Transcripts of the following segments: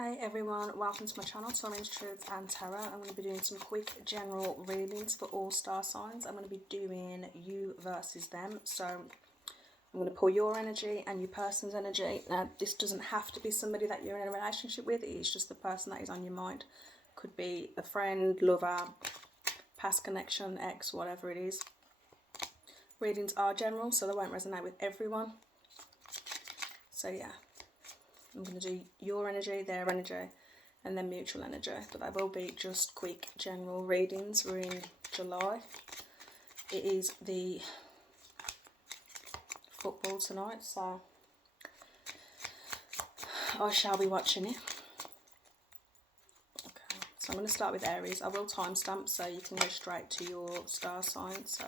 Hey everyone, welcome to my channel, Orange Truths and Tarot. I'm going to be doing some quick general readings for all star signs. I'm going to be doing you versus them. So I'm going to pull your energy and your person's energy. Now this doesn't have to be somebody that you're in a relationship with, it's just the person that is on your mind. Could be a friend, lover, past connection, ex, whatever it is. Readings are general, so they won't resonate with everyone. So yeah. I'm going to do your energy, their energy, and then mutual energy. But they will be just quick general readings. We're in July. It is the football tonight, so I shall be watching it. Okay, so I'm going to start with Aries. I will timestamp so you can go straight to your star sign. So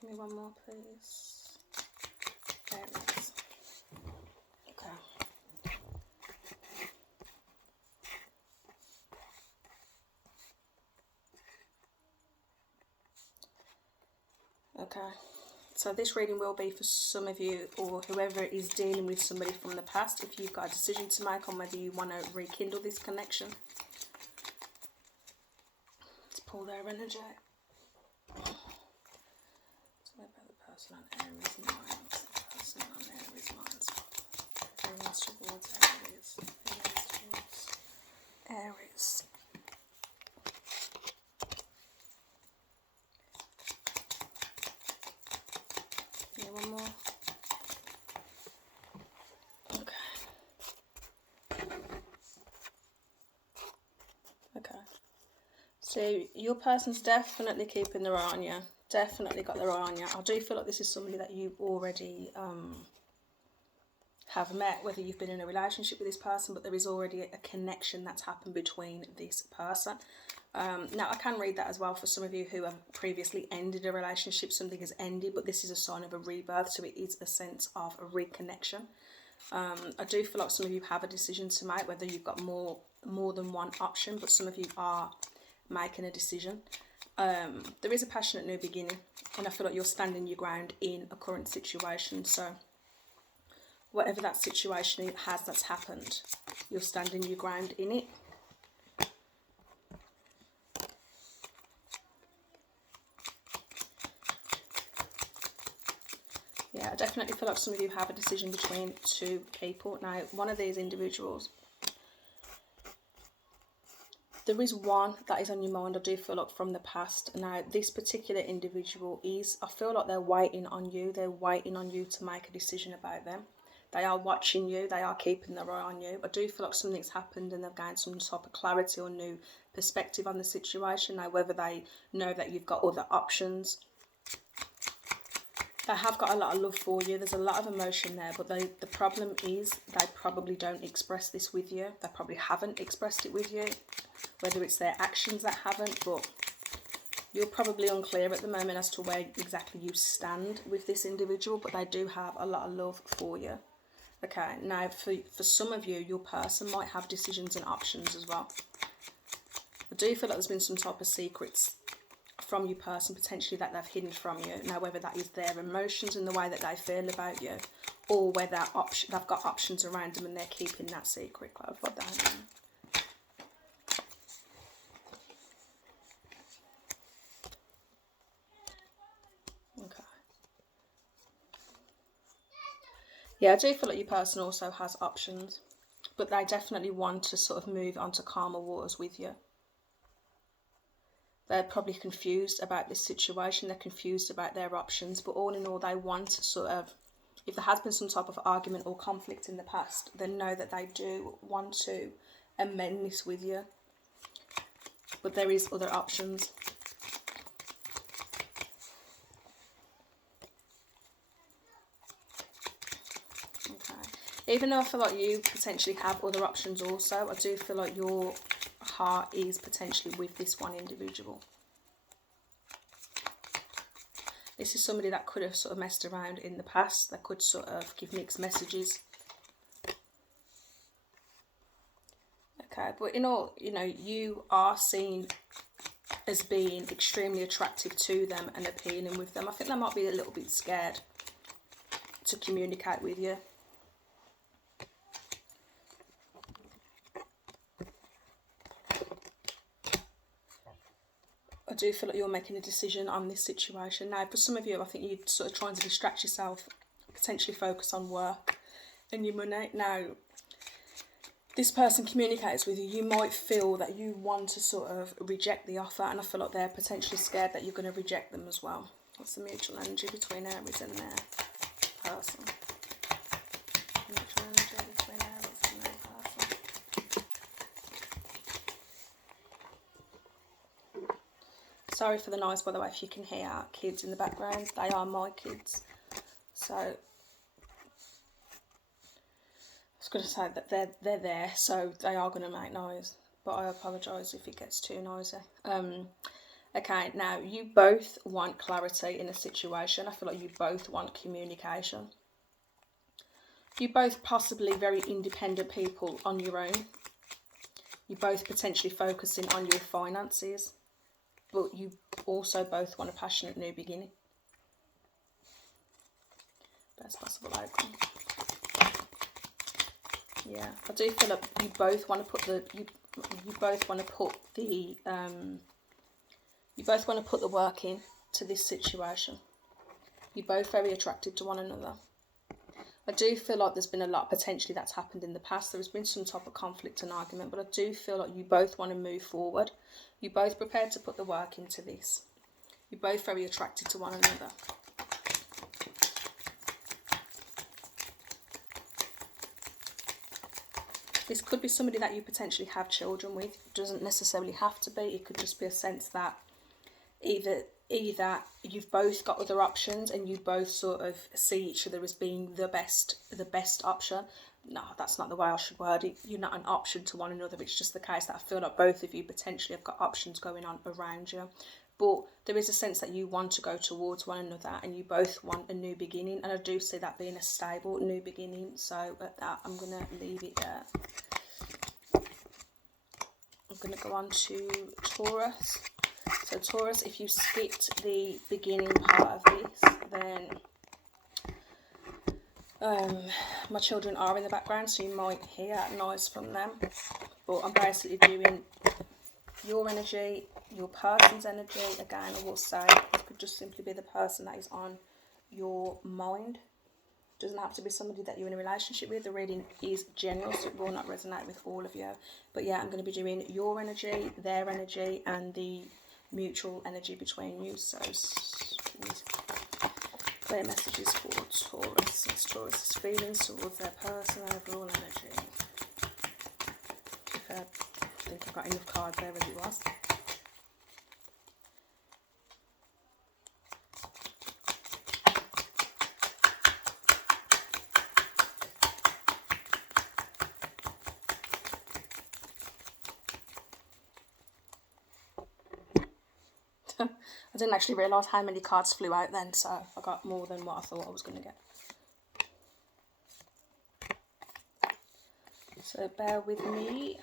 give me one more, please. There it is. Okay. Okay. So this reading will be for some of you or whoever is dealing with somebody from the past. If you've got a decision to make on whether you want to rekindle this connection. Let's pull their energy. Person on Aries minds, person on Aries minds, feelings towards Aries, feelings towards Aries. Yeah, one more. Okay. So your person's definitely keeping their eye on you. Definitely got their eye on you. I do feel like this is somebody that you already have met, whether you've been in a relationship with this person, but there is already a connection that's happened between this person. Now I can read that as well for some of you who have previously ended a relationship. Something has ended, but this is a sign of a rebirth, so it is a sense of a reconnection. I do feel like some of you have a decision to make, whether you've got more than one option, but some of you are making a decision. There is a passionate new beginning, and I feel like you're standing your ground in a current situation. So whatever that situation that's happened, you're standing your ground in it. Yeah, I definitely feel like some of you have a decision between two people. Now, one of these individuals, there is one that is on your mind, I do feel like, from the past. Now, this particular individual is, I feel like they're waiting on you. They're waiting on you to make a decision about them. They are watching you. They are keeping their eye on you. I do feel like something's happened and they've gained some type of clarity or new perspective on the situation. Now, whether they know that you've got other options. They have got a lot of love for you. There's a lot of emotion there, but the problem is they probably don't express this with you. They probably haven't expressed it with you, whether it's their actions that haven't, but you're probably unclear at the moment as to where exactly you stand with this individual, but they do have a lot of love for you. Okay, now for some of you, your person might have decisions and options as well. I do feel like there's been some type of secrets from your person potentially that they've hidden from you. Now, whether that is their emotions and the way that they feel about you, or whether they've got options around them and they're keeping that secret. I've got that in. Okay. Yeah, I do feel like your person also has options, but they definitely want to sort of move on to calmer waters with you. They're probably confused about this situation. They're confused about their options, but all in all, they want to sort of, if there has been some type of argument or conflict in the past, then know that they do want to amend this with you. But there is other options. Okay. Even though I feel like you potentially have other options also, I do feel like your heart is potentially with this one individual. This is somebody that could have sort of messed around in the past. That could sort of give mixed messages. Okay, but in all, you know, you are seen as being extremely attractive to them and appealing with them. I think they might be a little bit scared to communicate with you. I do feel like you're making a decision on this situation. Now, for some of you, I think you're sort of trying to distract yourself, potentially focus on work and your money. Now, this person communicates with you, you might feel that you want to sort of reject the offer, and I feel like they're potentially scared that you're going to reject them as well. What's the mutual energy between Aries and their person? Mutual energy between Aries and their person. Sorry for the noise, by the way, if you can hear our kids in the background. They are my kids. So, I was going to say that they're there, so they are going to make noise. But I apologise if it gets too noisy. Okay, now, you both want clarity in a situation. I feel like you both want communication. You both possibly very independent people on your own. You're both potentially focusing on your finances. But you also both want a passionate new beginning. Best possible outcome. Yeah, I do feel like you both want to put the you both want to put the work in to this situation. You're both very attracted to one another. I do feel like there's been a lot potentially that's happened in the past. There has been some type of conflict and argument, but I do feel like you both want to move forward. You're both prepared to put the work into this. You're both very attracted to one another. This could be somebody that you potentially have children with. It doesn't necessarily have to be. It could just be a sense that either you've both got other options and you both sort of see each other as being the best option. No, that's not the way I should word it. You're not an option to one another. It's just the case that I feel like both of you potentially have got options going on around you. But there is a sense that you want to go towards one another and you both want a new beginning. And I do see that being a stable new beginning. So at that, I'm going to leave it there. I'm going to go on to Taurus. So Taurus, if you skipped the beginning part of this, then my children are in the background, so you might hear noise from them. But I'm basically doing your energy, your person's energy. Again, I will say this could just simply be the person that is on your mind. It doesn't have to be somebody that you're in a relationship with. The reading is general, so it will not resonate with all of you. But yeah, I'm going to be doing your energy, their energy, and the mutual energy between you. So clear messages for Taurus. It's Taurus's feelings towards their person, overall energy. I think I've got enough cards there as it was. I didn't actually realise how many cards flew out then, so I got more than what I thought I was going to get. So bear with me.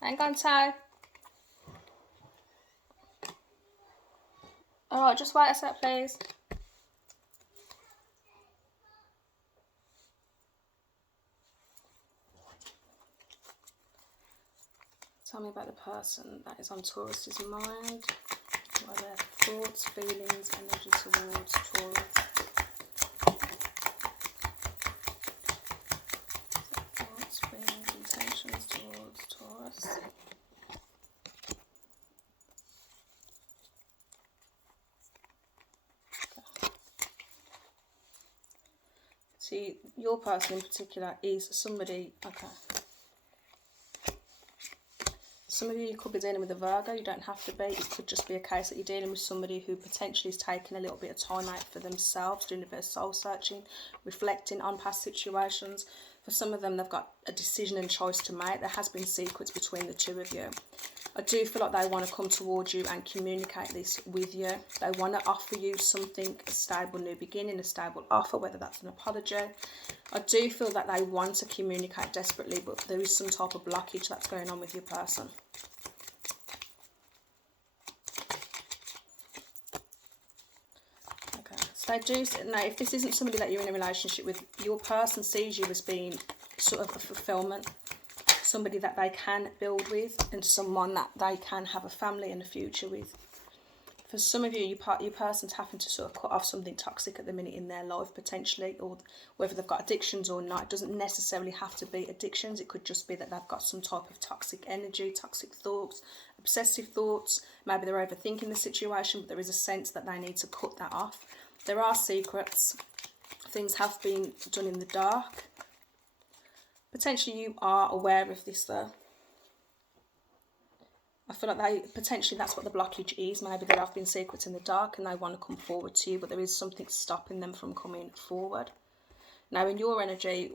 Hang on, Ty. Alright, just wait a sec, please. Tell me about the person that is on Taurus's mind. What are their thoughts, feelings, energy towards Taurus? Thoughts, feelings, intentions towards Taurus. Okay. See, your person in particular is somebody, okay. Some of you could be dealing with a Virgo. You don't have to be. It could just be a case that you're dealing with somebody who potentially is taking a little bit of time out for themselves, doing a bit of soul searching, reflecting on past situations. For some of them, they've got a decision and choice to make. There has been secrets between the two of you. I do feel like they want to come towards you and communicate this with you. They want to offer you something, a stable new beginning, a stable offer, whether that's an apology. I do feel that they want to communicate desperately, but there is some type of blockage that's going on with your person. Okay, so they do, now if this isn't somebody that you're in a relationship with, your person sees you as being sort of a fulfillment. Somebody that they can build with, and someone that they can have a family and a future with. For some of you, your person's having to sort of cut off something toxic at the minute in their life, potentially, or whether they've got addictions or not. It doesn't necessarily have to be addictions. It could just be that they've got some type of toxic energy, toxic thoughts, obsessive thoughts. Maybe they're overthinking the situation, but there is a sense that they need to cut that off. There are secrets. Things have been done in the dark. Potentially you are aware of this though. I feel like potentially that's what the blockage is. Maybe there have been secrets in the dark and they want to come forward to you, but there is something stopping them from coming forward. Now in your energy,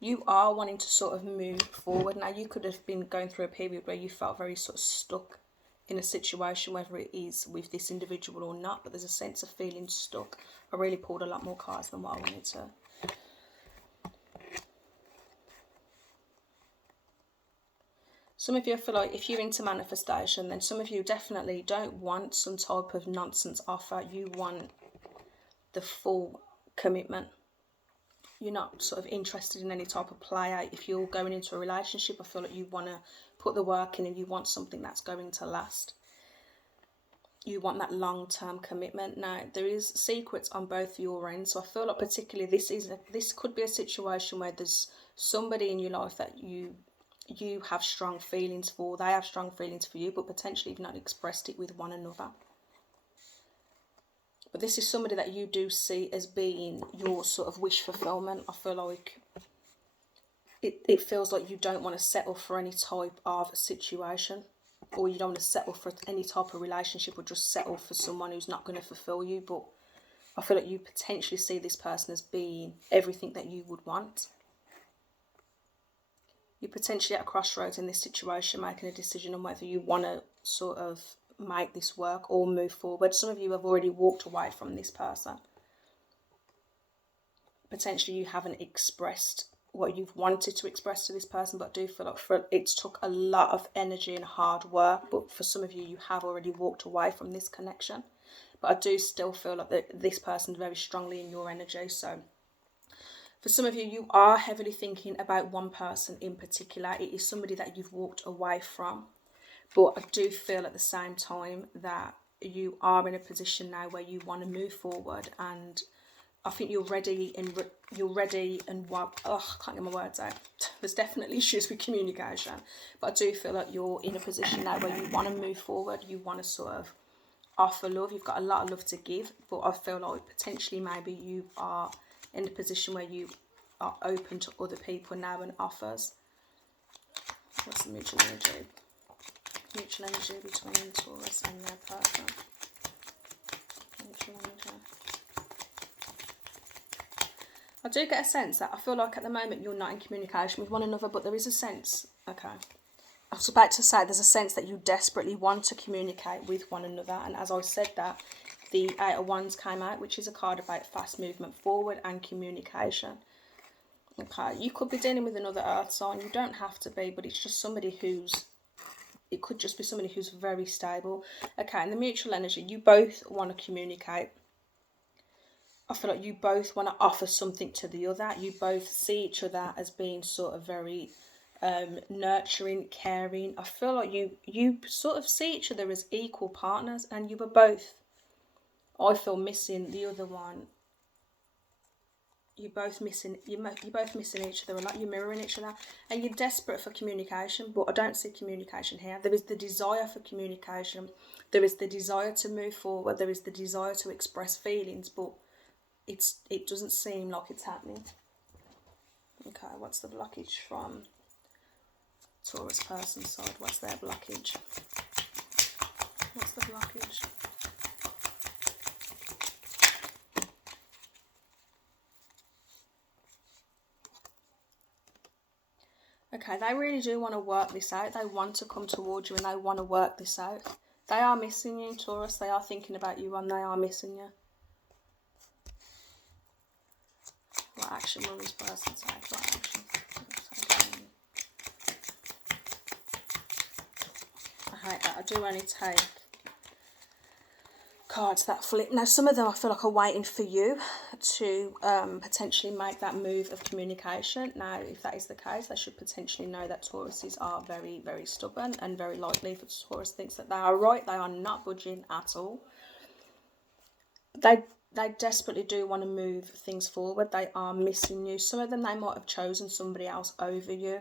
you are wanting to sort of move forward. Now you could have been going through a period where you felt very sort of stuck in a situation, whether it is with this individual or not, but there's a sense of feeling stuck. I really pulled a lot more cards than what I wanted to. Some of you feel like if you're into manifestation, then some of you definitely don't want some type of nonsense offer. You want the full commitment. You're not sort of interested in any type of play out. If you're going into a relationship, I feel like you want to put the work in and you want something that's going to last. You want that long-term commitment. Now, there is secrets on both your ends. So I feel like particularly this could be a situation where there's somebody in your life that you have strong feelings for, they have strong feelings for you, but potentially you've not expressed it with one another. But this is somebody that you do see as being your sort of wish fulfillment. I feel like it feels like you don't want to settle for any type of situation, or you don't want to settle for any type of relationship, or just settle for someone who's not going to fulfill you. But I feel like you potentially see this person as being everything that you would want. You're potentially at a crossroads in this situation, making a decision on whether you want to sort of make this work or move forward. Some of you have already walked away from this person. Potentially you haven't expressed what you've wanted to express to this person, but I do feel like it's took a lot of energy and hard work. But for some of you, you have already walked away from this connection. But I do still feel like this person's very strongly in your energy. So for some of you, you are heavily thinking about one person in particular. It is somebody that you've walked away from. But I do feel at the same time that you are in a position now where you want to move forward, and I think you're ready and what? Oh, I can't get my words out. There's definitely issues with communication, but I do feel like you're in a position now where you want to move forward. You want to sort of offer love. You've got a lot of love to give, but I feel like potentially maybe you are in a position where you are open to other people now and offers. What's the mutual energy? Mutual energy between Taurus and their partner. Mutual energy. I do get a sense that I feel like at the moment you're not in communication with one another, but there is a sense, okay, I was about to say there's a sense that you desperately want to communicate with one another, and as I said that, the Eight of Wands came out, which is a card about fast movement forward and communication. Okay, you could be dealing with another earth sign, you don't have to be, but it's just somebody it could just be somebody who's very stable. Okay, in the mutual energy, you both want to communicate. I feel like you both want to offer something to the other. You both see each other as being sort of very nurturing, caring. I feel like you sort of see each other as equal partners, and you were both, I feel, missing the other one. You're both missing each other a lot. You're mirroring each other, and you're desperate for communication, but I don't see communication here. There is the desire for communication. There is the desire to move forward. There is the desire to express feelings, but it doesn't seem like it's happening. Okay, what's the blockage from Taurus person's side? What's their blockage? What's the blockage? Okay, they really do want to work this out. They want to come towards you and they want to work this out. They are missing you, Taurus. They are thinking about you and they are missing you. What action will this person take? What action? I hate that. I do only take cards that flip. Now, some of them I feel like are waiting for you to potentially make that move of communication. Now, if that is the case, they should potentially know that Tauruses are very, very stubborn, and very likely if a Taurus thinks that they are right, they are not budging at all. They desperately do want to move things forward. They are missing you. Some of them, they might have chosen somebody else over you.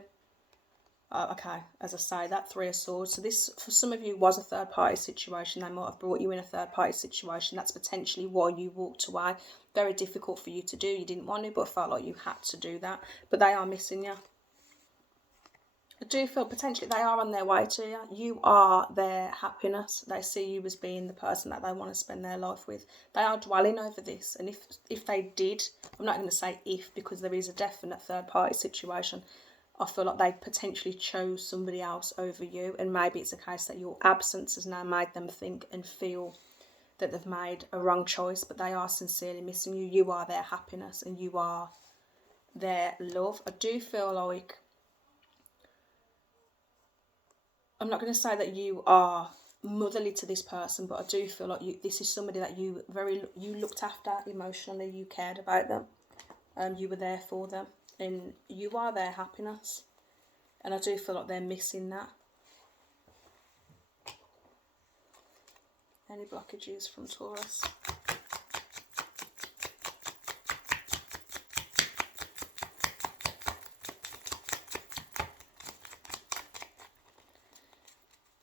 Okay, as I say, that Three of Swords. So this, for some of you, was a third-party situation. They might have brought you in a third-party situation. That's potentially why you walked away. Very difficult for you to do. You didn't want to, but felt like you had to do that. But they are missing you. I do feel potentially they are on their way to you. You are their happiness. They see you as being the person that they want to spend their life with. They are dwelling over this. And if they did, I'm not going to say if, because there is a definite third-party situation. I feel like they potentially chose somebody else over you, and maybe it's a case that your absence has now made them think and feel that they've made a wrong choice, but they are sincerely missing you. You are their happiness and you are their love. I do feel like, I'm not going to say that you are motherly to this person, but I do feel like this is somebody that you looked after emotionally. You cared about them, you were there for them, and you are their happiness. And I do feel like they're missing that. Any blockages from Taurus?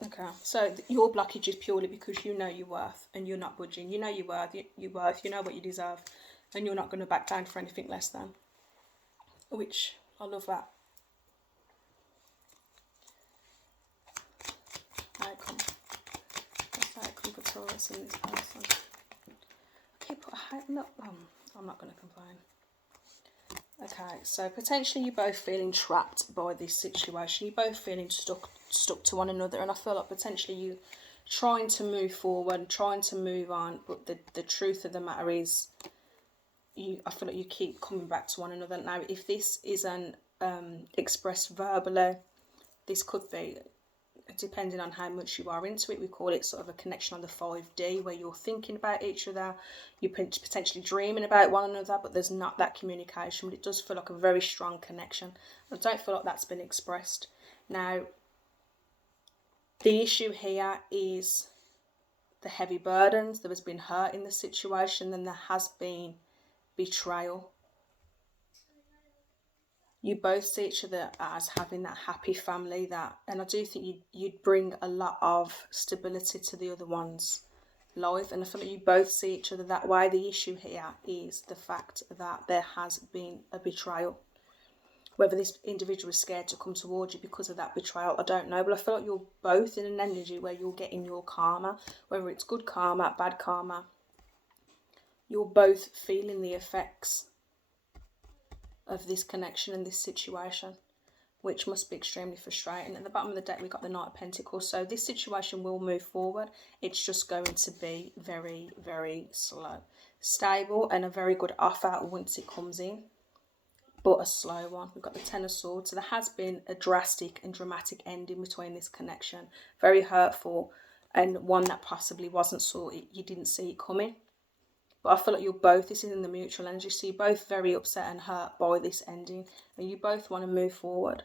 Okay, so your blockage is purely because you know your worth and you're not budging. You know your worth, you know what you deserve, and you're not going to back down for anything less than. Which, I love that. Outcome. What's the outcome for Taurus in this person? I'm not going to complain. Okay, so potentially you're both feeling trapped by this situation. You're both feeling stuck to one another, and I feel like potentially you trying to move forward, trying to move on, but the truth of the matter is, I feel like you keep coming back to one another. Now, if this isn't expressed verbally, this could be, depending on how much you are into it, we call it sort of a connection on the 5D, where you're thinking about each other, you're potentially dreaming about one another, but there's not that communication. But it does feel like a very strong connection. I don't feel like that's been expressed. Now, the issue here is the heavy burdens. There has been hurt in the situation, and there has been betrayal. You both see each other as having that happy family, and I do think you'd bring a lot of stability to the other one's life, and I feel like you both see each other that way. The issue here is the fact that there has been a betrayal. Whether this individual is scared to come towards you because of that betrayal, I don't know, but I feel like you're both in an energy where you're getting your karma, whether it's good karma, bad karma. You're both feeling the effects of this connection and this situation, which must be extremely frustrating. At the bottom of the deck, we've got the Knight of Pentacles. So this situation will move forward. It's just going to be very, very slow. Stable and a very good offer once it comes in, but a slow one. We've got the Ten of Swords. So there has been a drastic and dramatic ending between this connection. Very hurtful, and one that possibly wasn't sorted. You didn't see it coming. But I feel like you're both, this is in the mutual energy, so you're both very upset and hurt by this ending, and you both want to move forward.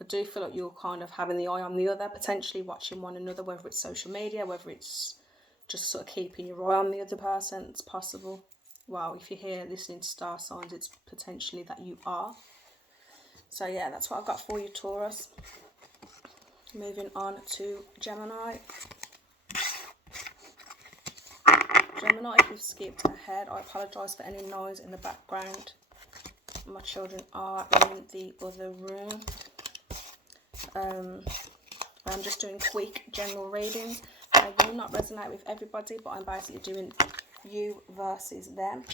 I do feel like you're kind of having the eye on the other, potentially watching one another, whether it's social media, whether it's just sort of keeping your eye on the other person. It's possible. Well, if you're here listening to star signs, it's potentially that you are. So yeah, that's what I've got for you, Taurus. Moving on to Gemini. Gemini, if you've skipped ahead, I apologise for any noise in the background. My children are in the other room. I'm just doing quick general readings. I will not resonate with everybody, but I'm basically doing you versus them.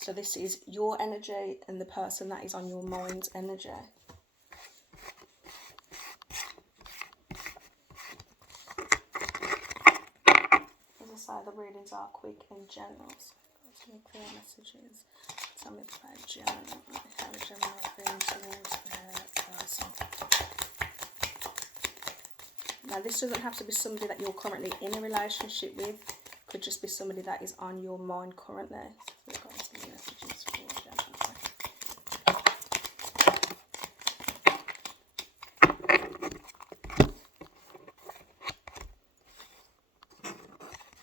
So this is your energy and the person that is on your mind's energy. As I say, the readings are quick and gentle. So some clear messages. Tell me about Gemini. How a Gemini feeling towards their person. Now this doesn't have to be somebody that you're currently in a relationship with. Could just be somebody that is on your mind currently. So we've got some messages for Gemini.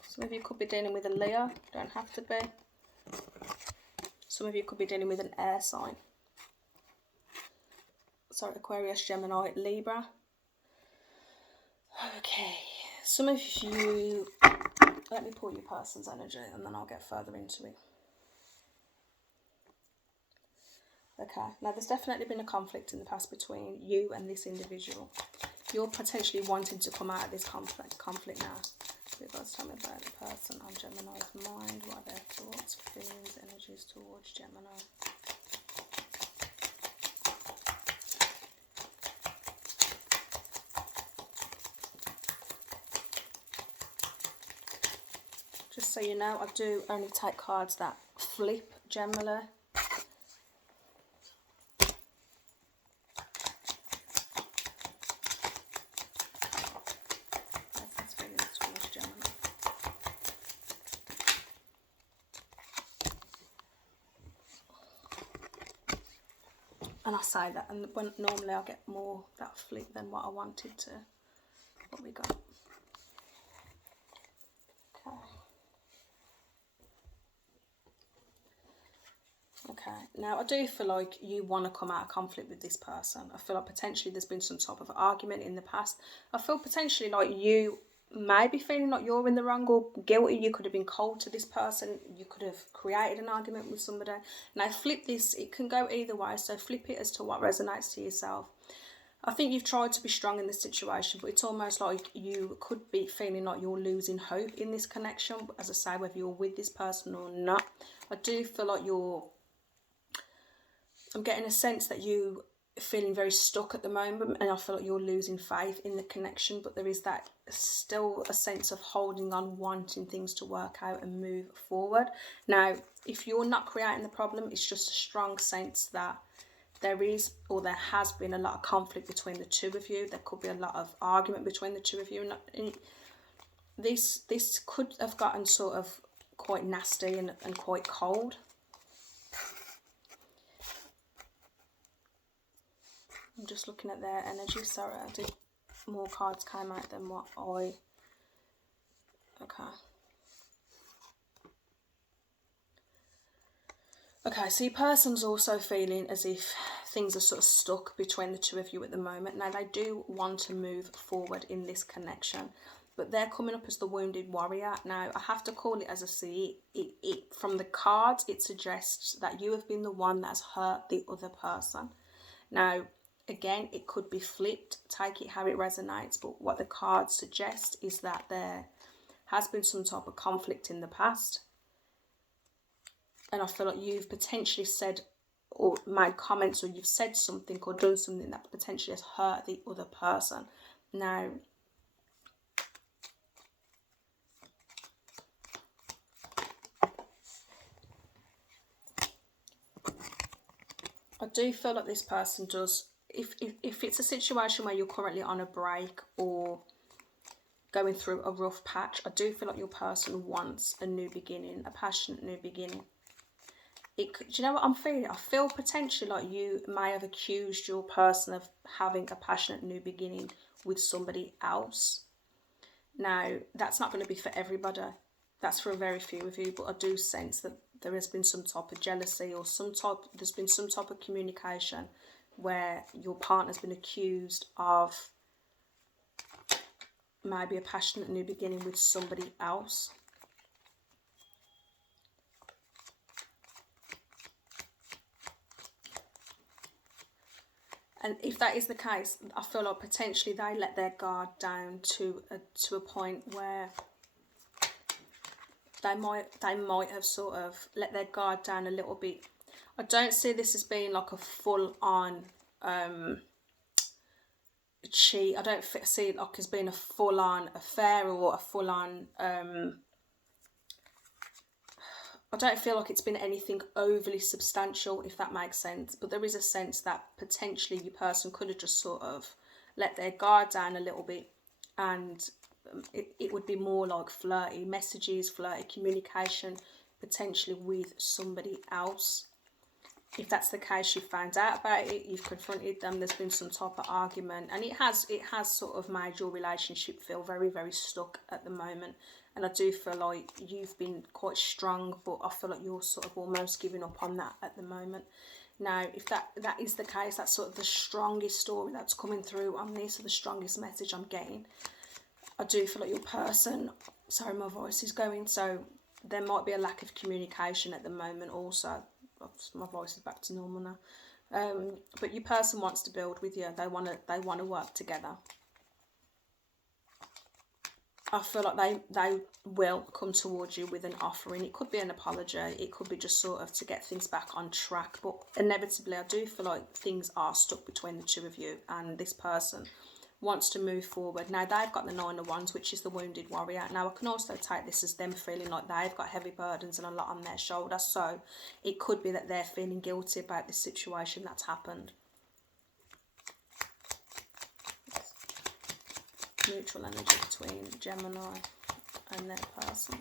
Some of you could be dealing with a Leo, don't have to be. Some of you could be dealing with an air sign. Sorry, Aquarius, Gemini, Libra. Okay, some of you, let me pull your person's energy and then I'll get further into it. Okay, now there's definitely been a conflict in the past between you and this individual. You're potentially wanting to come out of this conflict now. So you've got to tell me about the person on Gemini's mind. What are their thoughts, feelings, energies towards Gemini? Just so you know, I do only take cards that flip generally. And I say that, and when normally I get more that flip than what I wanted to. What we got? Okay. Okay. Now I do feel like you want to come out of conflict with this person. I feel like potentially there's been some type of argument in the past. I feel potentially like you may be feeling like you're in the wrong or guilty. You could have been cold to this person. You could have created an argument with somebody. Now flip this, it can go either way, so flip it as to what resonates to yourself. I think you've tried to be strong in this situation, but it's almost like you could be feeling like you're losing hope in this connection. As I say, whether you're with this person or not, I do feel like I'm getting a sense that you are feeling very stuck at the moment, and I feel like you're losing faith in the connection, but there is that still a sense of holding on, wanting things to work out and move forward. Now, if you're not creating the problem, it's just a strong sense that there is, or there has been, a lot of conflict between the two of you. There could be a lot of argument between the two of you. And this could have gotten sort of quite nasty and quite cold. I'm just looking at their energy. Sorry, I did more cards came out than what I... Okay. Okay, so your person's also feeling as if things are sort of stuck between the two of you at the moment. Now, they do want to move forward in this connection, but they're coming up as the wounded warrior. Now, I have to call it as I see it. From the cards, it suggests that you have been the one that's hurt the other person. Now, again, it could be flipped. Take it how it resonates, but what the cards suggest is that there has been some type of conflict in the past. And I feel like you've potentially said or made comments, or you've said something or done something that potentially has hurt the other person. Now, I do feel like this person does, if it's a situation where you're currently on a break or going through a rough patch, I do feel like your person wants a new beginning, a passionate new beginning. Do you know what I'm feeling? I feel potentially like you may have accused your person of having a passionate new beginning with somebody else. Now, that's not going to be for everybody. That's for a very few of you, but I do sense that there has been some type of jealousy or there's been some type of communication where your partner's been accused of maybe a passionate new beginning with somebody else. And if that is the case, I feel like potentially they let their guard down to a point where they might have sort of let their guard down a little bit. I don't see this as being like a full-on cheat. I don't see it like as being a full-on affair or a full-on I don't feel like it's been anything overly substantial, if that makes sense. But there is a sense that potentially your person could have just sort of let their guard down a little bit, and it would be more like flirty messages, flirty communication, potentially with somebody else. If that's the case, you've found out about it, you've confronted them, there's been some type of argument, and it has sort of made your relationship feel very, very stuck at the moment. And I do feel like you've been quite strong, but I feel like you're sort of almost giving up on that at the moment. Now, if that is the case, that's sort of the strongest story that's coming through on this, or the strongest message I'm getting. I do feel like your person, sorry, my voice is going, so there might be a lack of communication at the moment also. My voice is back to normal now. But your person wants to build with you. They want to work together. I feel like they will come towards you with an offering. It could be an apology. It could be just sort of to get things back on track. But inevitably, I do feel like things are stuck between the two of you, and this person wants to move forward. Now, they've got the Nine of Wands, which is the wounded warrior. Now, I can also take this as them feeling like they've got heavy burdens and a lot on their shoulders. So it could be that they're feeling guilty about this situation that's happened. Mutual energy between Gemini and their person.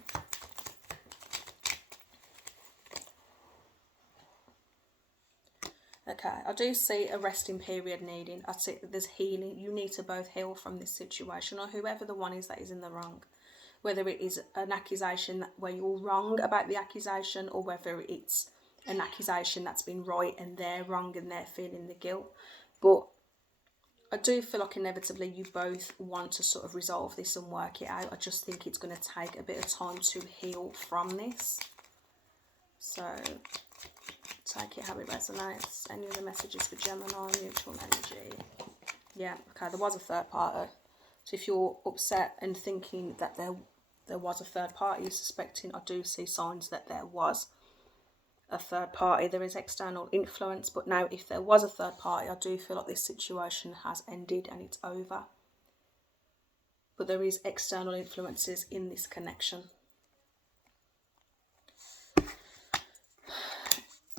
Okay, I do see a resting period needing. I see that there's healing. You need to both heal from this situation, or whoever the one is that is in the wrong. Whether it is an accusation where you're wrong about the accusation, or whether it's an accusation that's been right and they're wrong and they're feeling the guilt. But I do feel like inevitably you both want to sort of resolve this and work it out. I just think it's going to take a bit of time to heal from this. So take it how it resonates. Any other messages for Gemini, mutual energy? Yeah, okay, there was a third party. So if you're upset and thinking that there was a third party, you're suspecting, I do see signs that there was a third party. There is external influence, but now if there was a third party, I do feel like this situation has ended and it's over. But there is external influences in this connection.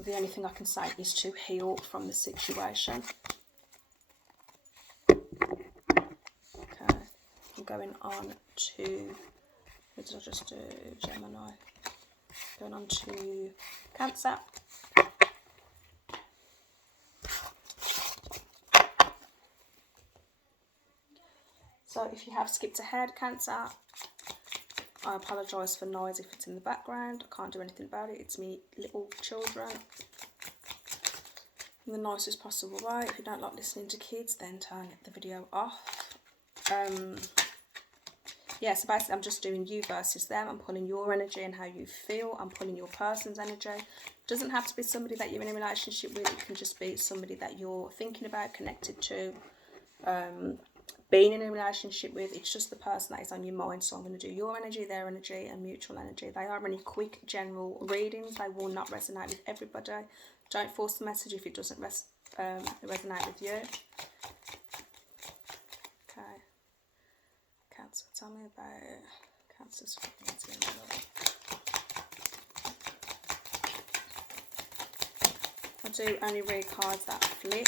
The only thing I can say is to heal from the situation. Okay, I'm going on to, what did I just do? Gemini. Going on to Cancer. So if you have skipped ahead, Cancer, I apologise for noise if it's in the background. I can't do anything about it. It's me little children. In the nicest possible way. If you don't like listening to kids, then turn the video off. Yeah, so basically I'm just doing you versus them. I'm pulling your energy and how you feel. I'm pulling your person's energy. It doesn't have to be somebody that you're in a relationship with. It can just be somebody that you're thinking about, connected to, being in a relationship with. It's just the person that is on your mind. So I'm going to do your energy, their energy, and mutual energy. They are really quick general readings. They will not resonate with everybody. Don't force the message if it doesn't resonate with you. Okay. Cancer, tell me about Cancer's feelings in love. I do only read cards that flip,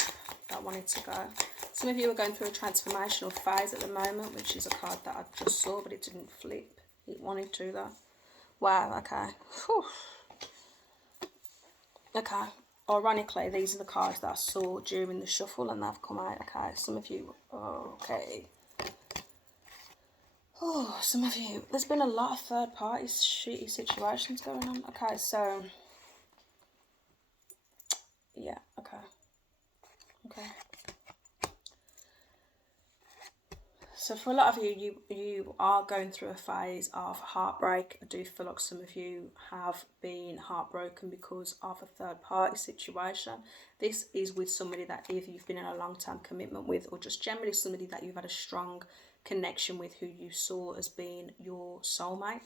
that wanted to go. Some of you are going through a transformational phase at the moment, which is a card that I just saw, but it didn't flip. It wanted to though. Wow, okay. Whew. Okay. Ironically, these are the cards that I saw during the shuffle and they've come out. Okay, some of you, okay. Oh, some of you, there's been a lot of third party shitty situations going on. Okay, so, yeah, okay. Okay. So for a lot of you, you are going through a phase of heartbreak. I do feel like some of you have been heartbroken because of a third party situation. This is with somebody that either you've been in a long-term commitment with, or just generally somebody that you've had a strong connection with, who you saw as being your soulmate.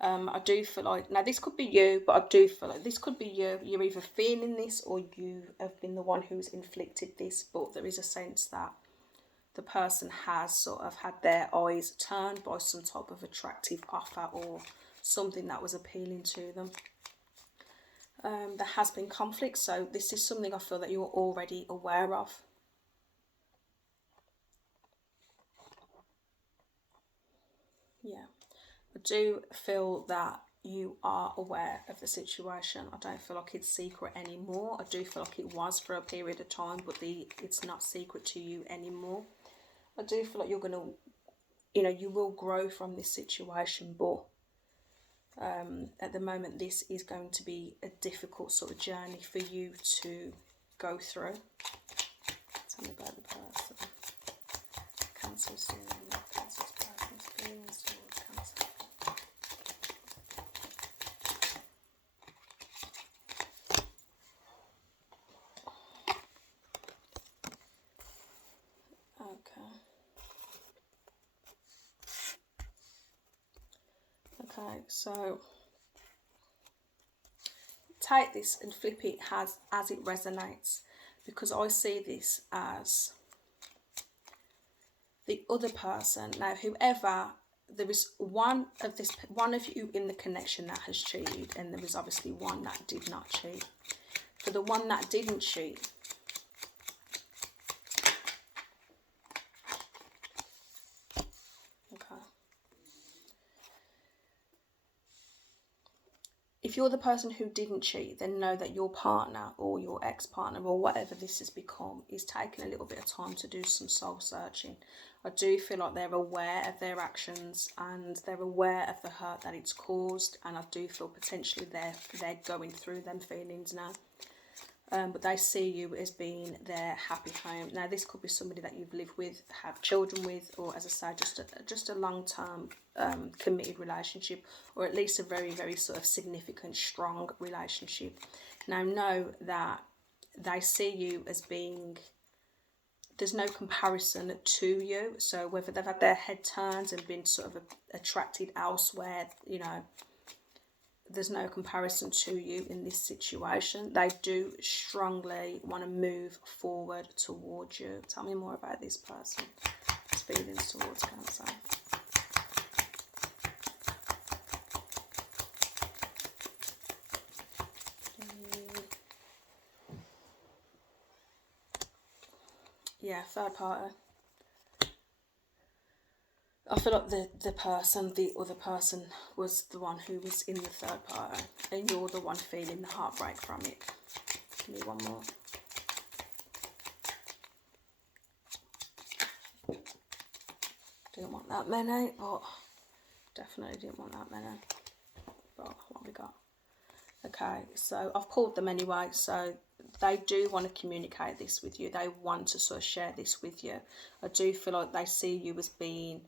I do feel like, now this could be you, but I do feel like this could be you. You're either feeling this or you have been the one who's inflicted this, but there is a sense that the person has sort of had their eyes turned by some type of attractive offer or something that was appealing to them. There has been conflict, so this is something I feel that you're already aware of. Yeah, I do feel that you are aware of the situation. I don't feel like it's secret anymore. I do feel like it was for a period of time, but it's not secret to you anymore. I do feel like you're going to, you will grow from this situation, but at the moment this is going to be a difficult sort of journey for you to go through. Tell me about the person. Cancer's person's feelings towards Cancer. Okay, so take this and flip it as it resonates, because I see this as the other person. Now, whoever, there is one of you in the connection that has cheated, and there is obviously one that did not cheat. For the one that didn't cheat, if you're the person who didn't cheat, then know that your partner or your ex-partner or whatever this has become is taking a little bit of time to do some soul searching. I do feel like they're aware of their actions and they're aware of the hurt that it's caused, and I do feel potentially they're going through them feelings now. But they see you as being their happy home. Now, this could be somebody that you've lived with, have children with, or as I say, just a long-term committed relationship, or at least a very, very sort of significant, strong relationship. Now, know that they see you as being, there's no comparison to you. So whether they've had their head turned and been sort of attracted elsewhere, there's no comparison to you in this situation. They do strongly want to move forward towards you. Tell me more about this person. His feelings towards Cancer. Yeah, third party. I feel like the other person was the one who was in the third party, and you're the one feeling the heartbreak from it. Give me one more. Didn't want that many, but definitely didn't want that many. But what we got? Okay, so I've pulled them anyway, so they do want to communicate this with you. They want to sort of share this with you. I do feel like they see you as being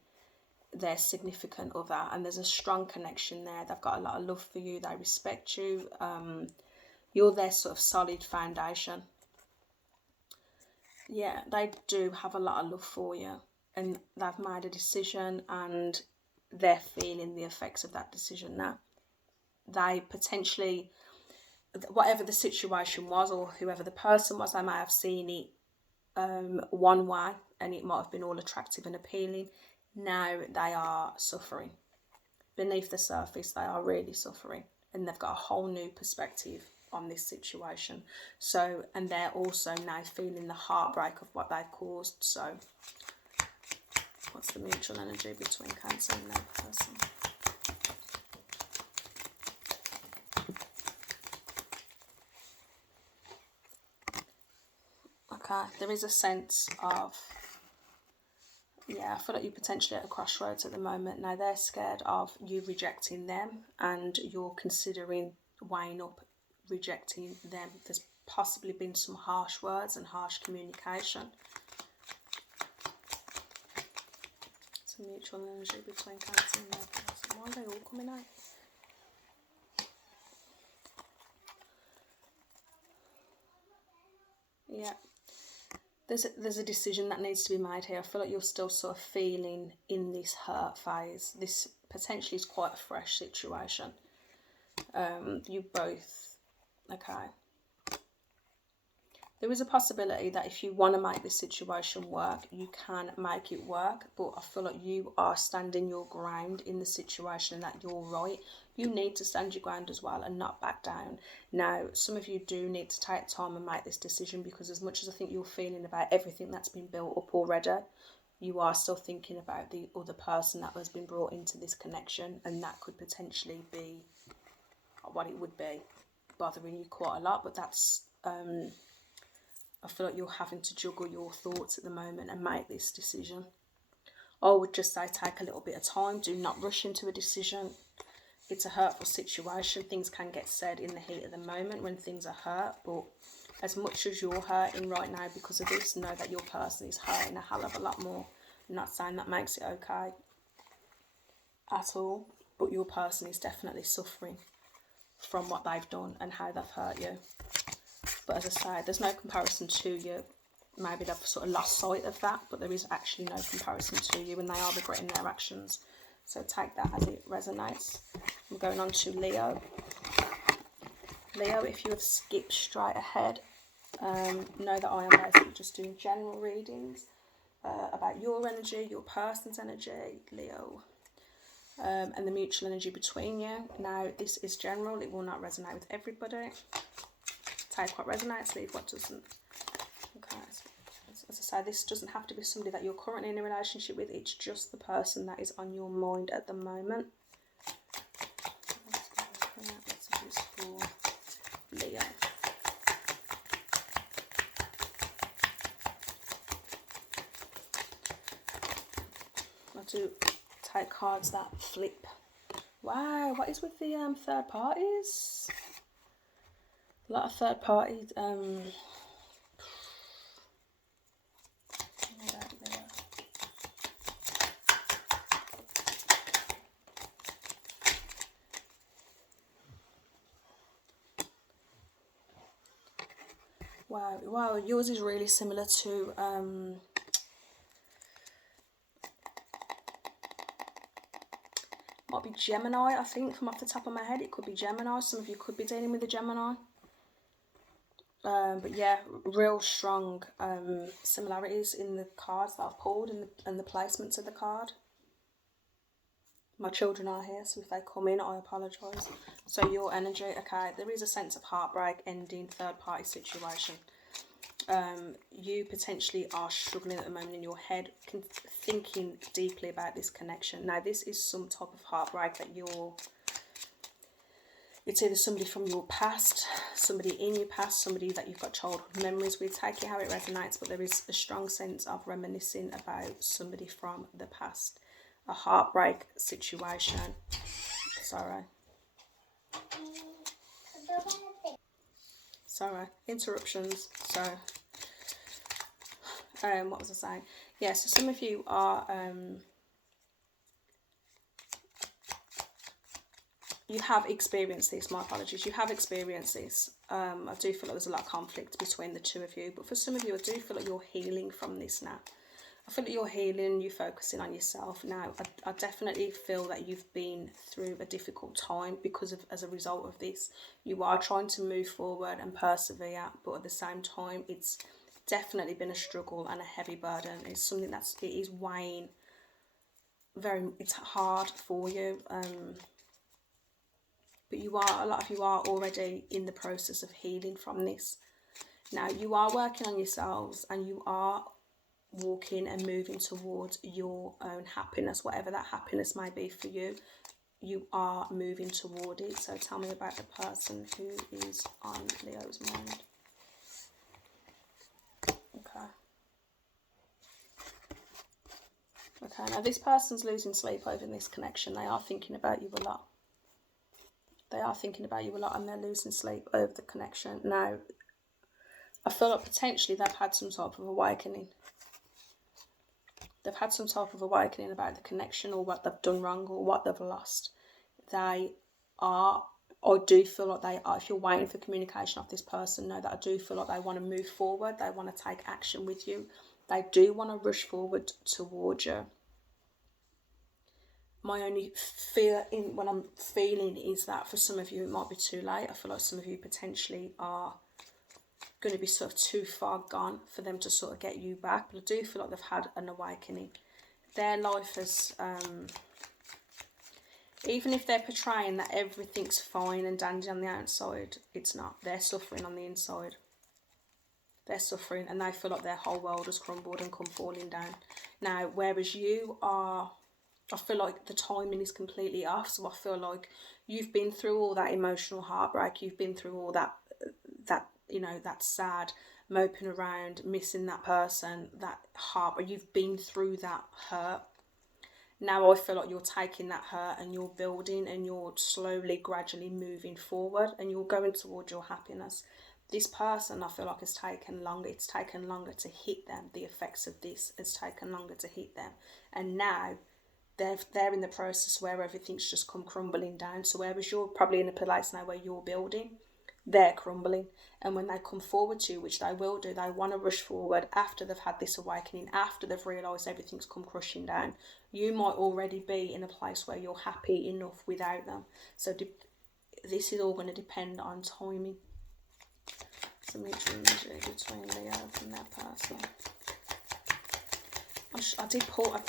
their significant other, and there's a strong connection there. They've got a lot of love for you. They respect you. You're their sort of solid foundation. Yeah, they do have a lot of love for you, and they've made a decision, and they're feeling the effects of that decision now. They potentially, whatever the situation was, or whoever the person was, they may have seen it one way, and it might have been all attractive and appealing. Now they are suffering. Beneath the surface, they are really suffering, and they've got a whole new perspective on this situation. So, and they're also now feeling the heartbreak of what they've caused. So, what's the mutual energy between Cancer and that person? Okay, there is a sense of, yeah, I feel like you're potentially at a crossroads at the moment. Now, they're scared of you rejecting them, and you're considering weighing up rejecting them. There's possibly been some harsh words and harsh communication. It's a mutual energy between Cancer and their person. Why are they all coming out? Yeah. There's a decision that needs to be made here. I feel like you're still sort of feeling in this hurt phase. This potentially is quite a fresh situation. You both, okay. There is a possibility that if you want to make this situation work, you can make it work. But I feel like you are standing your ground in the situation and that you're right. You need to stand your ground as well and not back down. Now, some of you do need to take time and make this decision, because as much as I think you're feeling about everything that's been built up already, you are still thinking about the other person that has been brought into this connection, and that could potentially be what it would be, bothering you quite a lot. But that's... I feel like you're having to juggle your thoughts at the moment and make this decision. I would just say take a little bit of time. Do not rush into a decision. It's a hurtful situation. Things can get said in the heat of the moment when things are hurt. But as much as you're hurting right now because of this, know that your person is hurting a hell of a lot more. I'm not saying that makes it okay at all. But your person is definitely suffering from what they've done and how they've hurt you. But as I say, there's no comparison to you. Maybe they've sort of lost sight of that, but there is actually no comparison to you, and they are regretting their actions. So take that as it resonates. I'm going on to Leo. Leo, if you have skipped straight ahead, know that I am basically just doing general readings about your energy, your person's energy, Leo, and the mutual energy between you. Now, this is general. It will not resonate with everybody. Take what resonates, leave what doesn't. Okay, as I say, this doesn't have to be somebody that you're currently in a relationship with. It's just the person that is on your mind at the moment. Let's do this for Leo. I do take cards that flip. Wow, what is with the third parties? A lot of third parties. Wow, yours is really similar to might be Gemini, I think, from off the top of my head. It could be Gemini. Some of you could be dealing with a Gemini. But yeah, real strong similarities in the cards that I've pulled and the placements of the card. My children are here, so if they come in, I apologise. So your energy, okay, there is a sense of heartbreak, ending, third party situation. You potentially are struggling at the moment in your head, thinking deeply about this connection. Now, this is some type of heartbreak that it's either somebody from your past, somebody in your past, somebody that you've got childhood memories with. Take it how it resonates, but there is a strong sense of reminiscing about somebody from the past. A heartbreak situation. Sorry, interruptions. So what was I saying? Yeah, so some of you are you have experienced this. My apologies. You have experienced this. I do feel like there's a lot of conflict between the two of you, but for some of you, I do feel like you're healing from this now. I feel like you're healing, you're focusing on yourself now. I definitely feel that you've been through a difficult time as a result of this. You are trying to move forward and persevere, but at the same time, it's definitely been a struggle and a heavy burden. It's something it is weighing it's hard for you. But a lot of you are already in the process of healing from this. Now, you are working on yourselves and you are walking and moving towards your own happiness, whatever that happiness may be for you. You are moving toward it. So tell me about the person who is on Leo's mind. Okay, now this person's losing sleep over this connection. They are thinking about you a lot. And they're losing sleep over the connection. Now, I feel like potentially they've had some type of awakening. They've had some type of awakening about the connection, or what they've done wrong, or what they've lost. I do feel like they are, if you're waiting for communication off this person, know that I do feel like they want to move forward. They want to take action with you. They do want to rush forward towards you. My only fear in what I'm feeling is that for some of you it might be too late. I feel like some of you potentially are going to be sort of too far gone for them to sort of get you back. But I do feel like they've had an awakening. Their life has, even if they're portraying that everything's fine and dandy on the outside, it's not. They're suffering on the inside. They're suffering and they feel like their whole world has crumbled and come falling down. Now, whereas you are, I feel like the timing is completely off. So I feel like you've been through all that emotional heartbreak. You've been through all that, you know, that sad moping around, missing that person, that heart. You've been through that hurt. Now I feel like you're taking that hurt and you're building and you're slowly, gradually moving forward and you're going towards your happiness. This person, I feel like, has taken longer. It's taken longer to hit them. The effects of this has taken longer to hit them. And now they're in the process where everything's just come crumbling down. So whereas you're probably in a place now where you're building, they're crumbling. And when they come forward to you, which they will do, they want to rush forward after they've had this awakening, after they've realised everything's come crushing down. You might already be in a place where you're happy enough without them. So this is all going to depend on timing. So mutual energy between Leo and that person.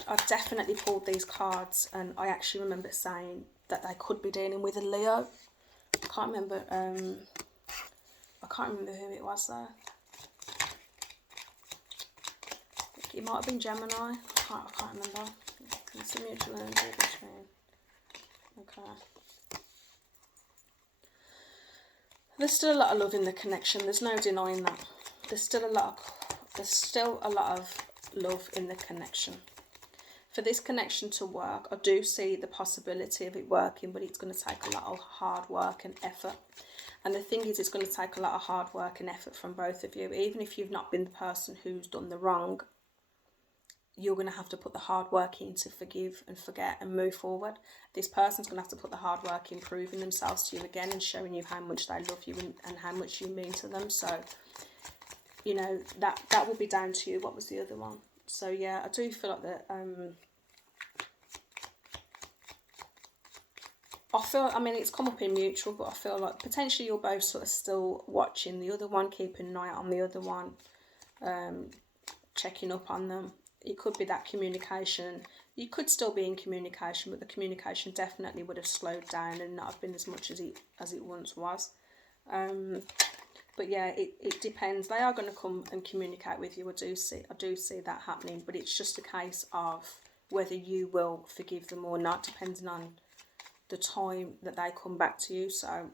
I definitely pulled these cards, and I actually remember saying that they could be dealing with a Leo. I can't remember who it was though. It might have been Gemini. I can't remember. It's a mutual energy between. Okay. There's still a lot of love in the connection. There's no denying that. There's still a lot of love in the connection. For this connection to work, I do see the possibility of it working, but it's going to take a lot of hard work and effort. And the thing is, it's going to take a lot of hard work and effort from both of you. Even if you've not been the person who's done the wrong, you're going to have to put the hard work in to forgive and forget and move forward. This person's going to have to put the hard work in proving themselves to you again and showing you how much they love you and how much you mean to them. So, you know, that will be down to you. What was the other one? So, yeah, I do feel like that... I mean, it's come up in mutual, but I feel like potentially you're both sort of still watching the other one, keeping an eye on the other one, checking up on them. It could be that communication. You could still be in communication, but the communication definitely would have slowed down and not have been as much as it once was. But yeah, it depends. They are going to come and communicate with you. I do see that happening, but it's just a case of whether you will forgive them or not, depending on the time that they come back to you. So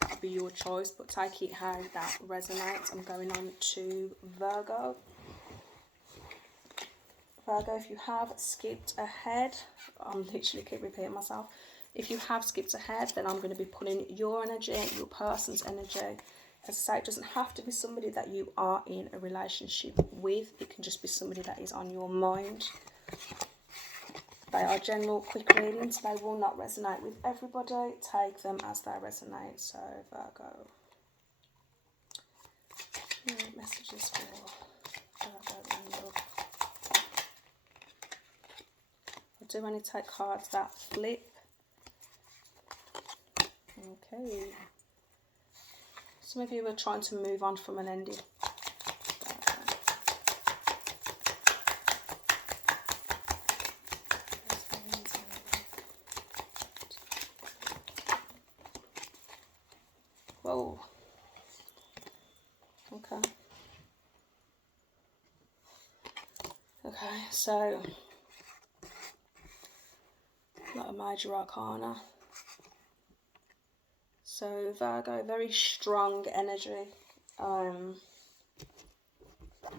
that'll be your choice, but take it how that resonates. I'm going on to Virgo. Virgo, if you have skipped ahead, I'm literally keep repeating myself. If you have skipped ahead, then I'm going to be pulling your energy, your person's energy. As I say, it doesn't have to be somebody that you are in a relationship with. It can just be somebody that is on your mind. They are general, quick readings. They will not resonate with everybody. Take them as they resonate. So, Virgo. Messages for Virgo and love. I do only take cards that flip. Okay. Some of you are trying to move on from an ending. Whoa. Okay. Okay, so not a major arcana. So Virgo, very strong energy.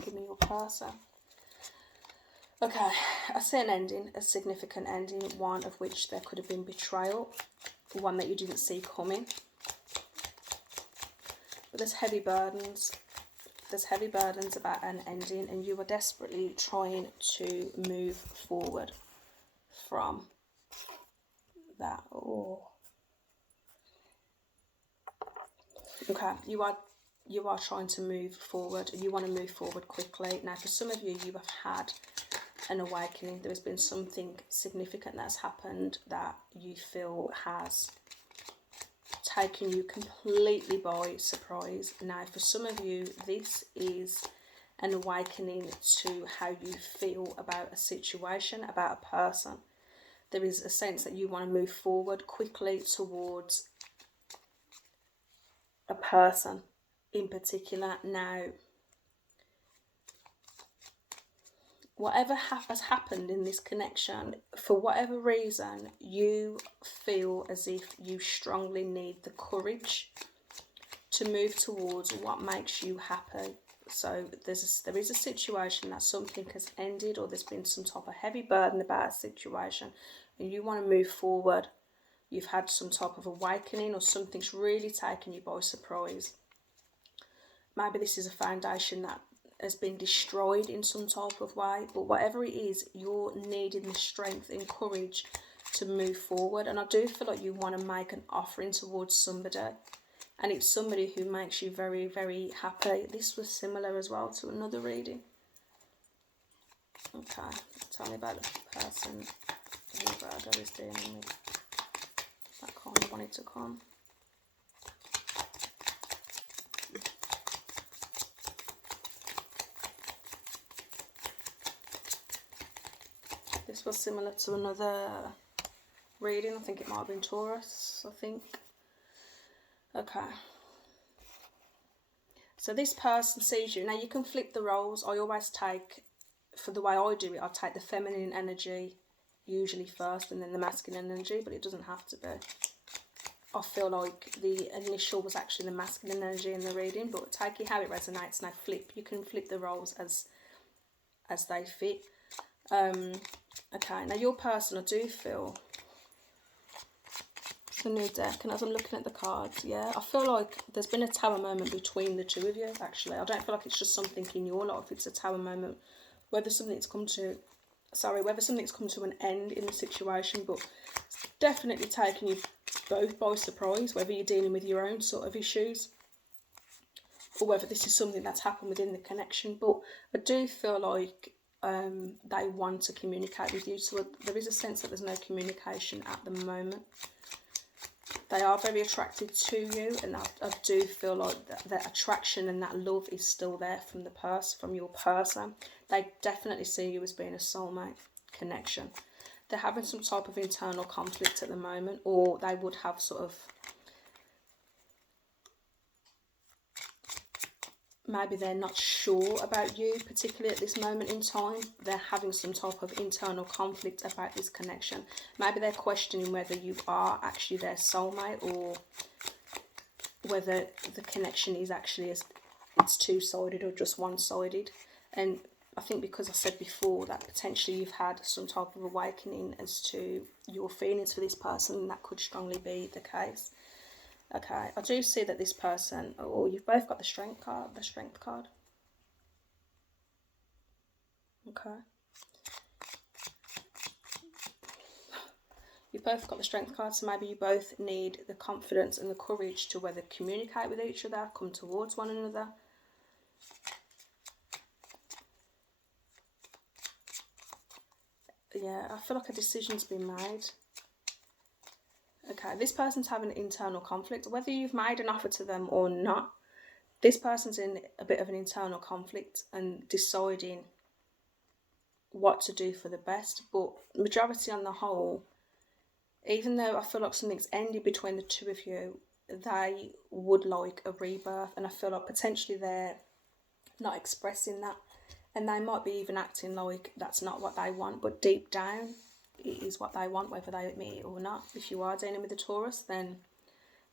Give me your person. Okay, I see an ending, a significant ending, one of which there could have been betrayal, one that you didn't see coming. But there's heavy burdens. There's heavy burdens about an ending, and you are desperately trying to move forward from that. Oh. Okay, you are trying to move forward. You want to move forward quickly. Now, for some of you, you have had an awakening. There has been something significant that's happened that you feel has taken you completely by surprise. Now, for some of you, this is an awakening to how you feel about a situation, about a person. There is a sense that you want to move forward quickly towards a person in particular. Now, whatever has happened in this connection, for whatever reason, you feel as if you strongly need the courage to move towards what makes you happy. So there is a situation that something has ended, or there's been some type of heavy burden about a situation, and you want to move forward. You've had some type of awakening, or something's really taken you by surprise. Maybe this is a foundation that has been destroyed in some type of way, but whatever it is, you're needing the strength and courage to move forward. And I do feel like you want to make an offering towards somebody, and it's somebody who makes you very, very happy. This was similar as well to another reading. Okay, tell me about the person who Virgo is dealing with. That kind of wanted to come. This was similar to another reading. I think it might have been Taurus, I think. Okay. So this person sees you. Now, you can flip the roles. I always take, for the way I do it, I take the feminine energy usually first and then the masculine energy, but it doesn't have to be. I feel like the initial was actually the masculine energy in the reading, but take it how it resonates. Now flip. You can flip the roles as they fit. Okay, now your person, I do feel, it's a new deck, and as I'm looking at the cards, yeah, I feel like there's been a tower moment between the two of you, actually. I don't feel like it's just something in your life, it's a tower moment, whether something's come to an end in the situation, but it's definitely taken you both by surprise, whether you're dealing with your own sort of issues, or whether this is something that's happened within the connection. But I do feel like they want to communicate with you, so there is a sense that there's no communication at the moment. They are very attracted to you, and I do feel like that attraction and that love is still there from your person. They definitely see you as being a soulmate connection. They're having some type of internal conflict at the moment, or they would have sort of, maybe they're not sure about you, particularly at this moment in time. They're having some type of internal conflict about this connection. Maybe they're questioning whether you are actually their soulmate, or whether the connection is actually it's two-sided or just one-sided. And I think because I said before that potentially you've had some type of awakening as to your feelings for this person, that could strongly be the case. Okay, I do see that this person, or you've both got the Strength card, Okay. You both got the Strength card, so maybe you both need the confidence and the courage to whether communicate with each other, come towards one another. Yeah, I feel like a decision's been made. Okay, this person's having an internal conflict. Whether you've made an offer to them or not, this person's in a bit of an internal conflict and deciding what to do for the best. But majority on the whole, even though I feel like something's ended between the two of you, they would like a rebirth, and I feel like potentially they're not expressing that, and they might be even acting like that's not what they want, but deep down it is what they want, whether they admit it or not. If you are dealing with a Taurus, then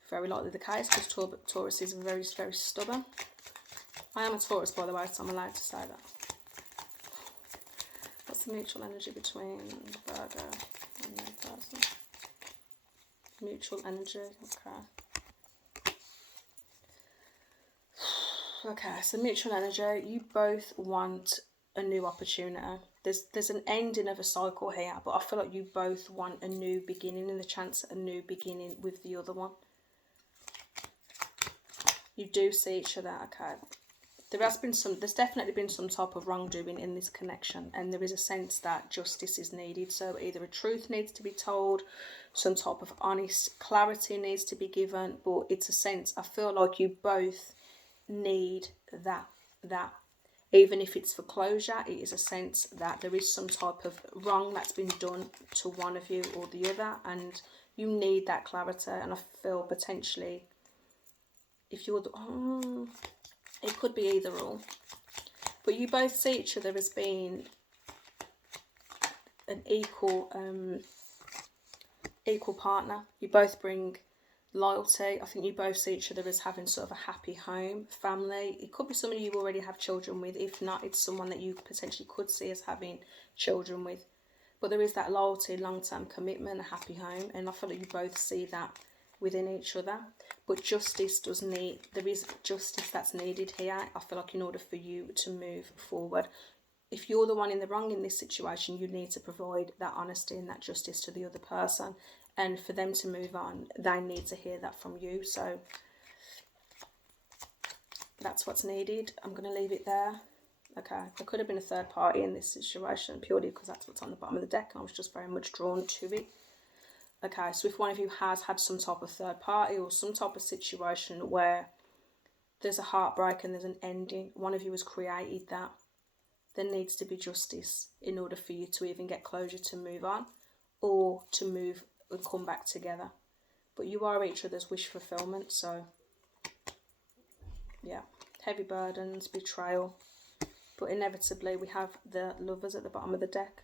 very likely the case, because Taurus is very, very stubborn. I am a Taurus, by the way, so I'm allowed to say that. What's the mutual energy between Virgo and their person? Mutual energy, okay. Okay, so mutual energy, you both want a new opportunity. There's an ending of a cycle here, but I feel like you both want a new beginning and the chance at a new beginning with the other one. You do see each other, okay. there's definitely been some type of wrongdoing in this connection, and there is a sense that justice is needed. So either a truth needs to be told, some type of honest clarity needs to be given, but it's a sense, I feel like you both need that. Even if it's for closure, it is a sense that there is some type of wrong that's been done to one of you or the other, and you need that clarity. And I feel potentially, if you're it could be either or, but you both see each other as being an equal partner. You both bring loyalty. I think you both see each other as having sort of a happy home, family. It could be somebody you already have children with. If not, it's someone that you potentially could see as having children with. But there is that loyalty, long-term commitment, a happy home, and I feel like you both see that within each other. But justice there is justice that's needed here, I feel like, in order for you to move forward. If you're the one in the wrong in this situation, you need to provide that honesty and that justice to the other person. And for them to move on, they need to hear that from you. So that's what's needed. I'm going to leave it there. Okay, there could have been a third party in this situation, purely because that's what's on the bottom of the deck, and I was just very much drawn to it. Okay, so if one of you has had some type of third party or some type of situation where there's a heartbreak and there's an ending, one of you has created that, there needs to be justice in order for you to even get closure to move on or to move and come back together. But you are each other's wish fulfillment, so yeah, heavy burdens, betrayal, but inevitably we have the Lovers at the bottom of the deck,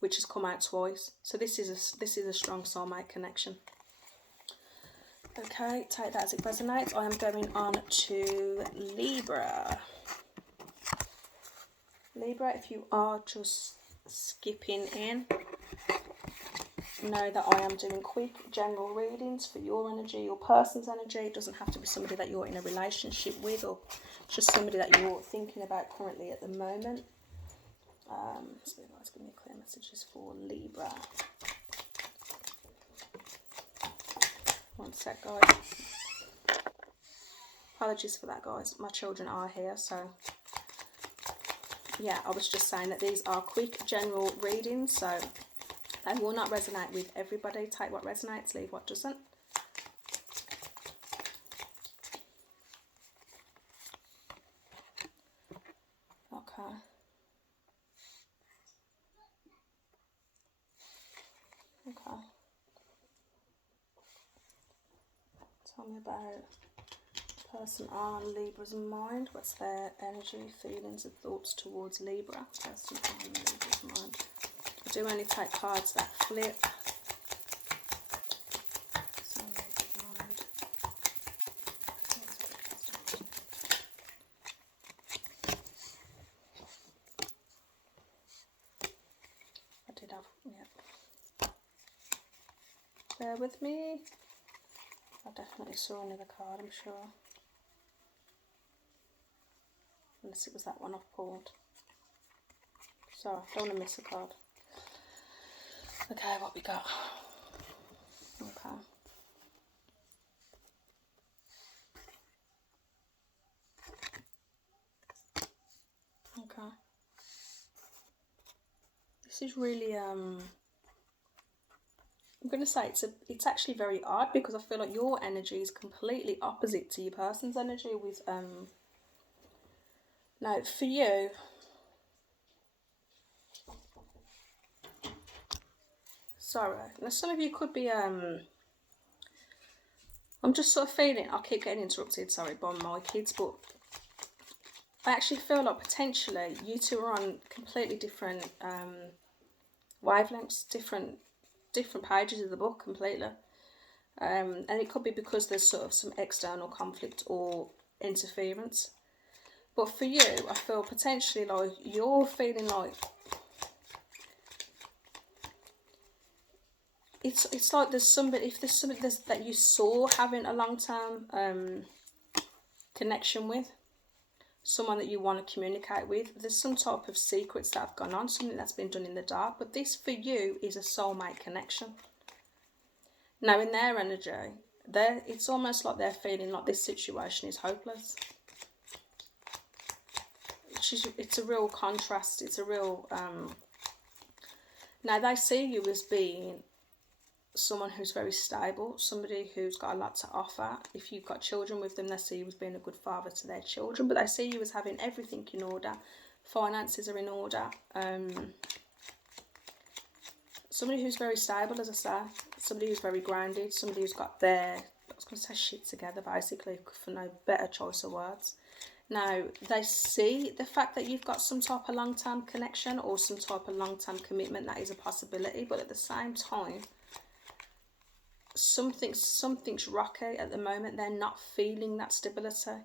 which has come out twice. So this is a strong soulmate connection. Okay, take that as it resonates. I am going on to Libra. Libra, if you are just skipping in, know that I am doing quick general readings for your energy, your person's energy. It doesn't have to be somebody that you're in a relationship with, or just somebody that you're thinking about currently at the moment. So guys, give me clear messages for Libra. One sec, guys. Apologies for that, guys. My children are here, so yeah, I was just saying that these are quick general readings, so they will not resonate with everybody. Take what resonates, leave what doesn't. Okay. Okay. Tell me about person on Libra's mind. What's their energy, feelings and thoughts towards Libra? Person on Libra's mind. I do only take cards that flip. I did have, yeah. Bear with me. I definitely saw another card, I'm sure. Unless it was that one I've pulled. Sorry, I don't want to miss a card. Okay, what we got? Okay. Okay. This is really I'm going to say it's actually very odd, because I feel like your energy is completely opposite to your person's energy with now for you, sorry, now some of you could be I'm just sort of feeling, I keep getting interrupted, sorry, by my kids, but I actually feel like potentially you two are on completely different wavelengths, different pages of the book completely. And it could be because there's sort of some external conflict or interference. But for you, I feel potentially like you're feeling like it's like there's somebody, if there's somebody that you saw having a long-term connection with, someone that you want to communicate with, there's some type of secrets that have gone on, something that's been done in the dark, but this for you is a soulmate connection. Now in their energy, it's almost like they're feeling like this situation is hopeless. matches, it's a real contrast, it's a real, now they see you as being someone who's very stable, somebody who's got a lot to offer. If you've got children with them, they see you as being a good father to their children, but they see you as having everything in order. Finances are in order. Somebody who's very stable, as I say, somebody who's very grounded, somebody who's got their, I was going to say shit together, basically, for no better choice of words. Now, they see the fact that you've got some type of long-term connection or some type of long-term commitment. That is a possibility, but at the same time, something's rocky at the moment. They're not feeling that stability.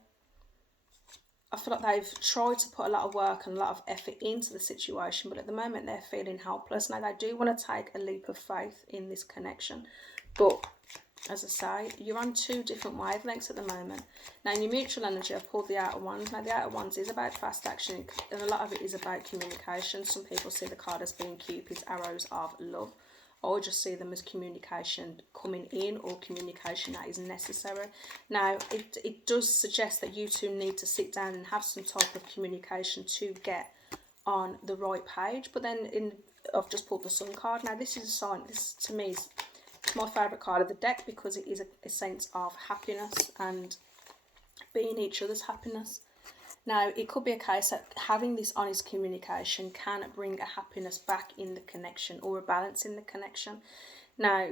I feel like they've tried to put a lot of work and a lot of effort into the situation, but at the moment they're feeling helpless. Now, they do want to take a leap of faith in this connection, but as I say, you're on two different wavelengths at the moment. Now, in your mutual energy, I've pulled the Outer Wands. Now, the Outer Wands is about fast action, and a lot of it is about communication. Some people see the card as being Cupid's arrows of love. I just see them as communication coming in, or communication that is necessary. Now, it does suggest that you two need to sit down and have some type of communication to get on the right page. But then I've just pulled the Sun card. Now, this is a sign, this to me is my favourite card of the deck, because it is a sense of happiness and being each other's happiness. Now, it could be a case that having this honest communication can bring a happiness back in the connection, or a balance in the connection. Now,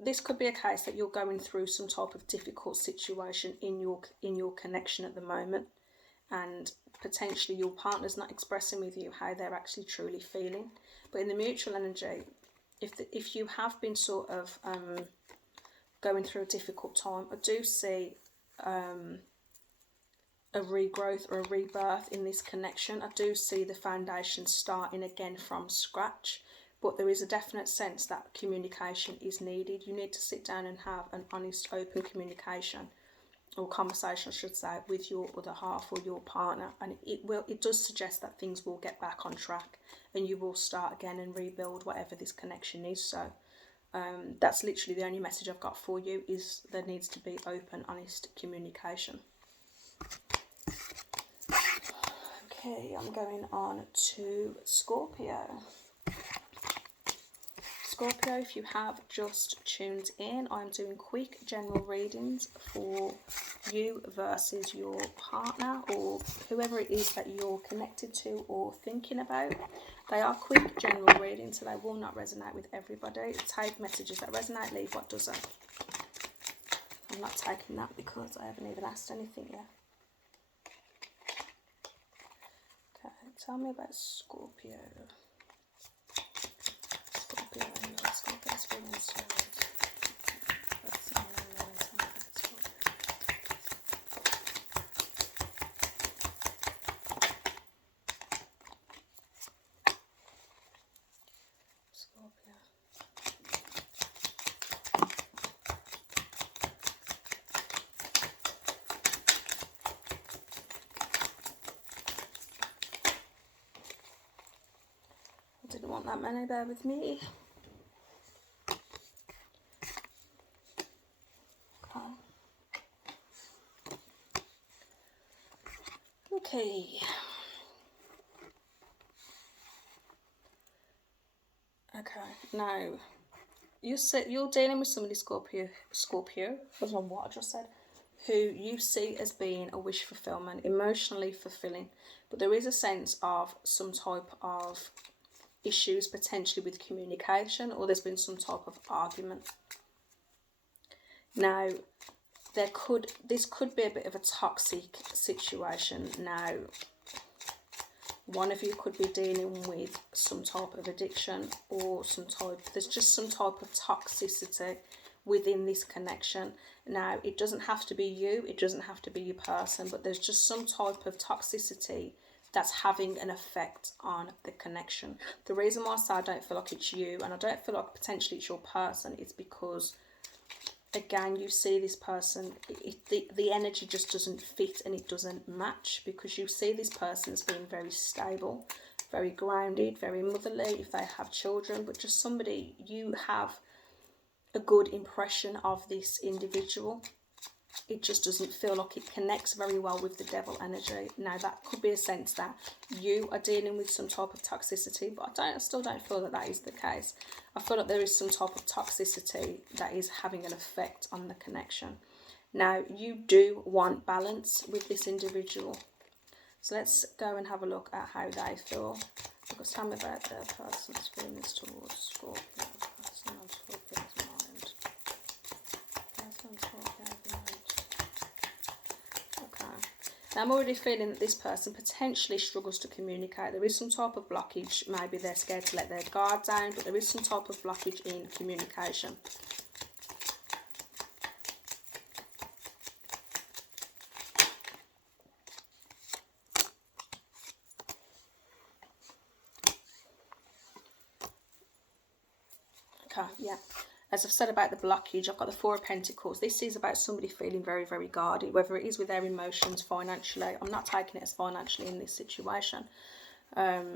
this could be a case that you're going through some type of difficult situation in your connection at the moment, and potentially your partner's not expressing with you how they're actually truly feeling. But in the mutual energy, if you have been sort of going through a difficult time, I do see a regrowth or a rebirth in this connection. I do see the foundation starting again from scratch, but there is a definite sense that communication is needed. You need to sit down and have an honest, open communication, or conversation, I should say, with your other half or your partner, and it does suggest that things will get back on track and you will start again and rebuild whatever this connection is. So that's literally the only message I've got for you, is there needs to be open, honest communication. Okay, I'm going on to Scorpio. Scorpio, if you have just tuned in, I'm doing quick general readings for you versus your partner, or whoever it is that you're connected to or thinking about. They are quick general readings, so they will not resonate with everybody. Take messages that resonate, leave what doesn't. I'm not taking that because I haven't even asked anything yet. Tell me about Scorpio. Scorpio and your Scorpio's feelings towards. Let's see, tell me about Scorpio. Scorpio. Didn't want that many, bear with me. Okay. Okay, now you're dealing with somebody, Scorpio, I don't know what I just said, who you see as being a wish fulfillment, emotionally fulfilling, but there is a sense of some type of issues potentially with communication, or there's been some type of argument. Now, this could be a bit of a toxic situation. Now, one of you could be dealing with some type of addiction, or there's just some type of toxicity within this connection. Now, it doesn't have to be you, it doesn't have to be your person, but there's just some type of toxicity that's having an effect on the connection. The reason why I say I don't feel like it's you, and I don't feel like potentially it's your person, is because, again, you see this person, the energy just doesn't fit and it doesn't match, because you see this person as being very stable, very grounded, very motherly if they have children, but just somebody, you have a good impression of this individual. it just doesn't feel like it connects very well with the devil energy. Now, that could be a sense that you are dealing with some type of toxicity, but I still don't feel that that is the case. I feel like there is some type of toxicity that is having an effect on the connection. Now, you do want balance with this individual. So let's go and have a look at how they feel. Because tell me about their person's feelings towards Scorpio. Person on Scorpio's mind. Person on Scorpio's mind. Okay. Now, I'm already feeling that this person potentially struggles to communicate. There is some type of blockage. Maybe they're scared to let their guard down, but there is some type of blockage in communication. Okay, yeah. As I've said about the blockage, I've got the Four of Pentacles. This is about somebody feeling very, very guarded, whether it is with their emotions, financially. I'm not taking it as financially in this situation. So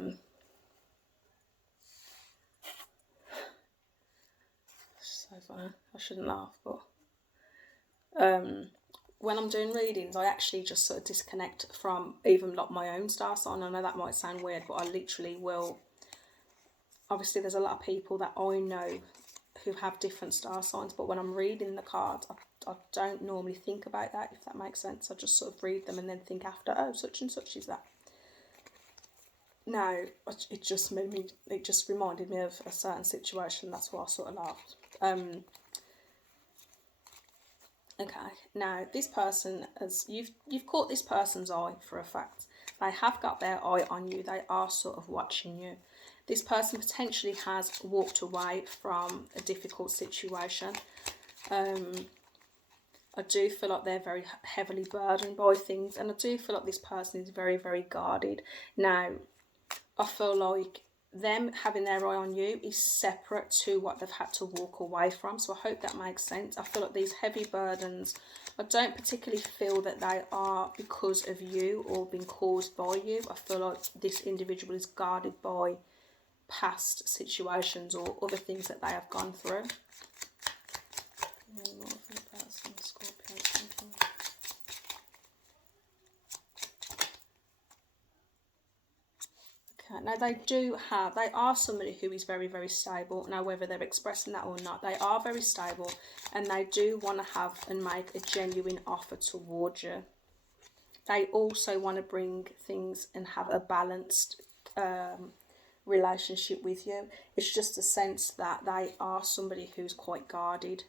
funny. I shouldn't laugh, but when I'm doing readings, I actually just sort of disconnect from even like my own star sign. I know that might sound weird, but I literally will. Obviously, there's a lot of people that I know who have different star signs, but when I'm reading the cards, I don't normally think about that, if that makes sense. I just sort of read them and then think after, oh, such and such is that. Now, it just reminded me of a certain situation. That's why I sort of laughed. Okay, now this person, as you've caught this person's eye for a fact. They have got their eye on you. They are sort of watching you. This person potentially has walked away from a difficult situation. I do feel like they're very heavily burdened by things, and I do feel like this person is very, very guarded. Now, I feel like them having their eye on you is separate to what they've had to walk away from. So I hope that makes sense. I feel like these heavy burdens, I don't particularly feel that they are because of you or been caused by you. I feel like this individual is guarded by past situations or other things that they have gone through. Okay, now they are somebody who is very, very stable. Now, whether they're expressing that or not, they are very stable, and they do want to have and make a genuine offer towards you. They also want to bring things and have a balanced relationship with you. It's just a sense that they are somebody who's quite guarded.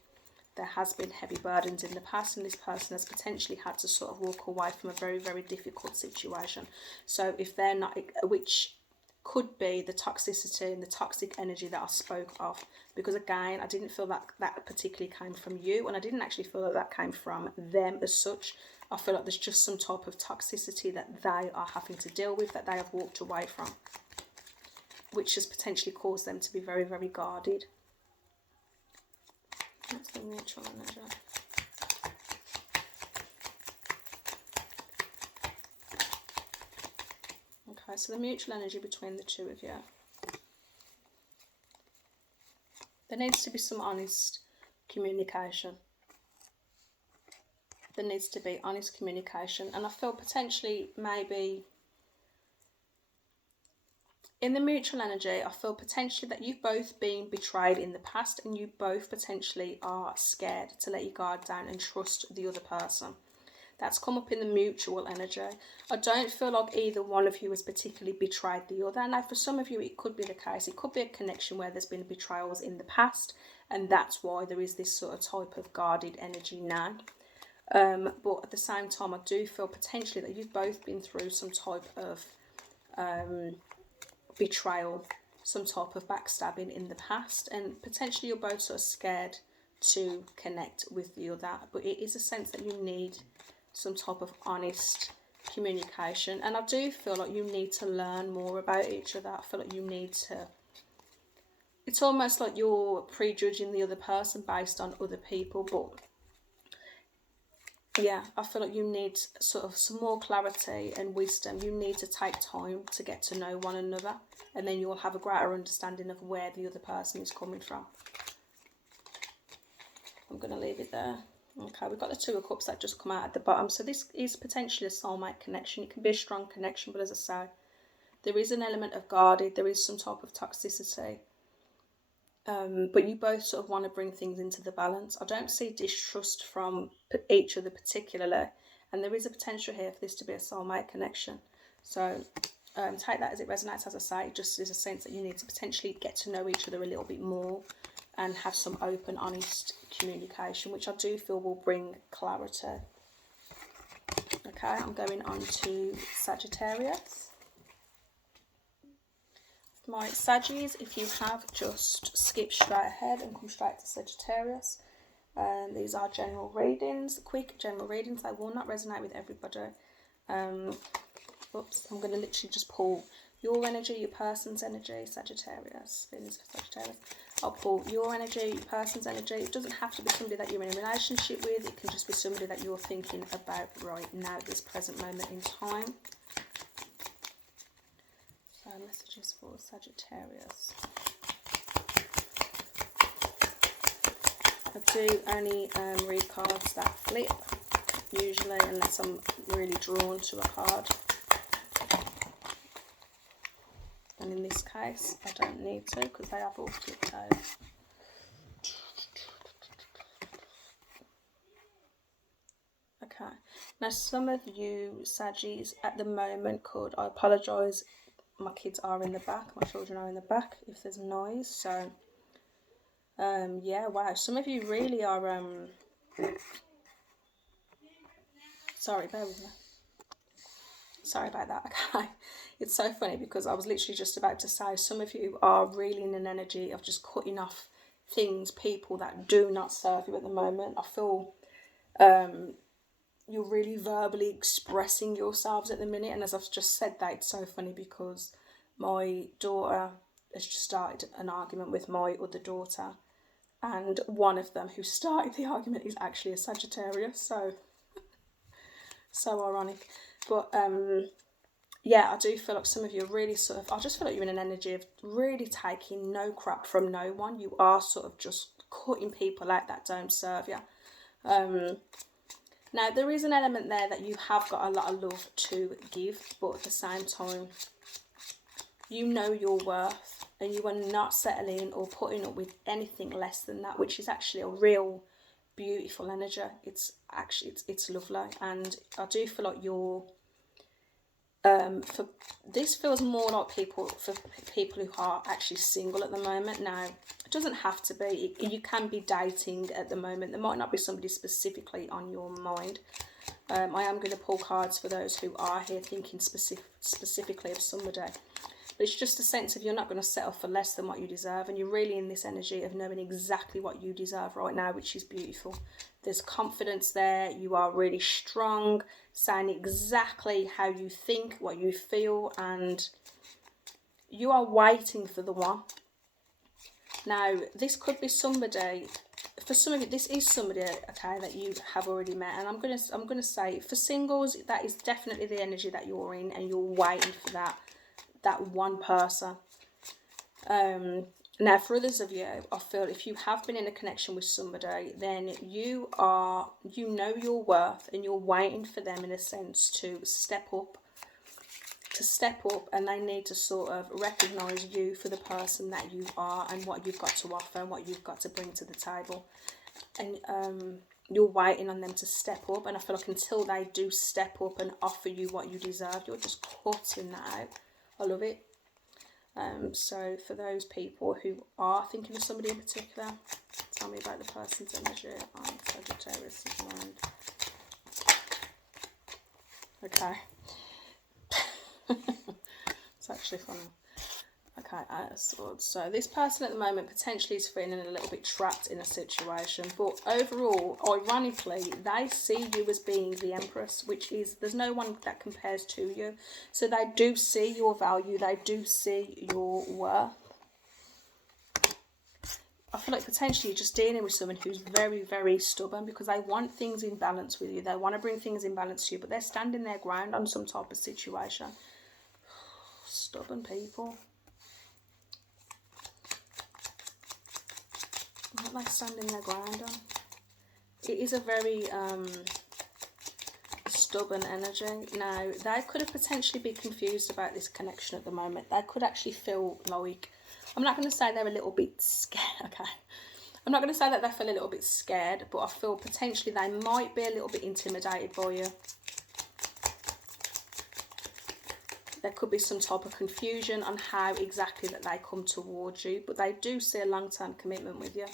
There has been heavy burdens in the past, and this person has potentially had to sort of walk away from a very, very difficult situation. So if they're not, which could be the toxicity and the toxic energy that I spoke of, because again, I didn't feel that that particularly came from you, and I didn't actually feel that that came from them as such. I feel like there's just some type of toxicity that they are having to deal with, that they have walked away from, which has potentially caused them to be very, very guarded. That's the mutual energy. Okay, so the mutual energy between the two of you. There needs to be some honest communication. There needs to be honest communication. And I feel potentially maybe in the mutual energy, I feel potentially that you've both been betrayed in the past, and you both potentially are scared to let your guard down and trust the other person. That's come up in the mutual energy. I don't feel like either one of you has particularly betrayed the other. Now, for some of you, it could be the case. It could be a connection where there's been betrayals in the past, and that's why there is this sort of type of guarded energy now. But at the same time, I do feel potentially that you've both been through some type of betrayal, some type of backstabbing in the past, and potentially you're both sort of scared to connect with the other. But it is a sense that you need some type of honest communication, and I do feel like you need to learn more about each other. I feel like you need to, it's almost like you're prejudging the other person based on other people, but yeah, I feel like you need sort of some more clarity and wisdom. You need to take time to get to know one another, and then you'll have a greater understanding of where the other person is coming from. I'm going to leave it there. Okay, we've got the Two of Cups that just come out at the bottom. So this is potentially a soulmate connection. It can be a strong connection, but as I say, there is an element of guarded. There is some type of toxicity. But you both sort of want to bring things into the balance. I don't see distrust from each other particularly. And there is a potential here for this to be a soulmate connection. So take that as it resonates. As I say, just as a sense that you need to potentially get to know each other a little bit more and have some open, honest communication, which I do feel will bring clarity. Okay, I'm going on to Sagittarius. My Saggies, if you have, just skip straight ahead and come straight to Sagittarius. These are general readings, quick general readings. They will not resonate with everybody. Oops, I'm going to literally just pull your energy, your person's energy, Sagittarius, feelings for Sagittarius. I'll pull your energy, your person's energy. It doesn't have to be somebody that you're in a relationship with. It can just be somebody that you're thinking about right now, this present moment in time. So messages for Sagittarius. I do only read cards that flip, usually, unless I'm really drawn to a card. And in this case, I don't need to because they have all flipped out. Okay. Now, some of you Saggies at the moment could, I apologise, my kids are in the back, my children are in the back if there's noise. So, yeah, wow. Some of you really are, sorry, bear with me. Sorry about that. Okay, it's so funny because I was literally just about to say some of you are really in an energy of just cutting off things, people that do not serve you at the moment. I feel you're really verbally expressing yourselves at the minute, and as I've just said that, it's so funny because my daughter has just started an argument with my other daughter, and one of them who started the argument is actually a Sagittarius, so ironic. But yeah, I do feel like some of you are really sort of, I just feel like you're in an energy of really taking no crap from no one. You are sort of just cutting people out that don't serve you. Now, there is an element there that you have got a lot of love to give, but at the same time, you know your worth and you are not settling or putting up with anything less than that, which is actually a real beautiful energy. It's actually, it's lovely. And I do feel like you're, for this feels more like for people who are actually single at the moment. Now, it doesn't have to be. You can be dating at the moment. There might not be somebody specifically on your mind. I am going to pull cards for those who are here thinking specifically of somebody. But it's just a sense of you're not going to settle for less than what you deserve. And you're really in this energy of knowing exactly what you deserve right now, which is beautiful. There's confidence there. You are really strong, saying exactly how you think, what you feel, and you are waiting for the one. Now, this could be somebody, for some of you, this is somebody, okay, that you have already met. And I'm gonna say, for singles, that is definitely the energy that you're in, and you're waiting for that one person. Now, for others of you, I feel if you have been in a connection with somebody, then you know your worth, and you're waiting for them, in a sense, to step up, and they need to sort of recognise you for the person that you are and what you've got to offer and what you've got to bring to the table. And you're waiting on them to step up, and I feel like until they do step up and offer you what you deserve, you're just cutting that out. I love it. So for those people who are thinking of somebody in particular, tell me about the person's energy on Sagittarius' mind. Okay. It's actually funny. Okay, Swords. So this person at the moment potentially is feeling a little bit trapped in a situation, but overall, ironically, they see you as being the Empress, which is, there's no one that compares to you. So they do see your value, they do see your worth. I feel like potentially you're just dealing with someone who's very, very stubborn, because they want things in balance with you. They want to bring things in balance to you, but they're standing their ground on some type of situation. Stubborn people. What are they standing their ground on? it is a very stubborn energy. Now, they could have potentially been confused about this connection at the moment. They could actually feel like, I'm not going to say they're a little bit scared, okay? I'm not going to say that they feel a little bit scared, but I feel potentially they might be a little bit intimidated by you. There could be some type of confusion on how exactly that they come towards you, but they do see a long-term commitment with you.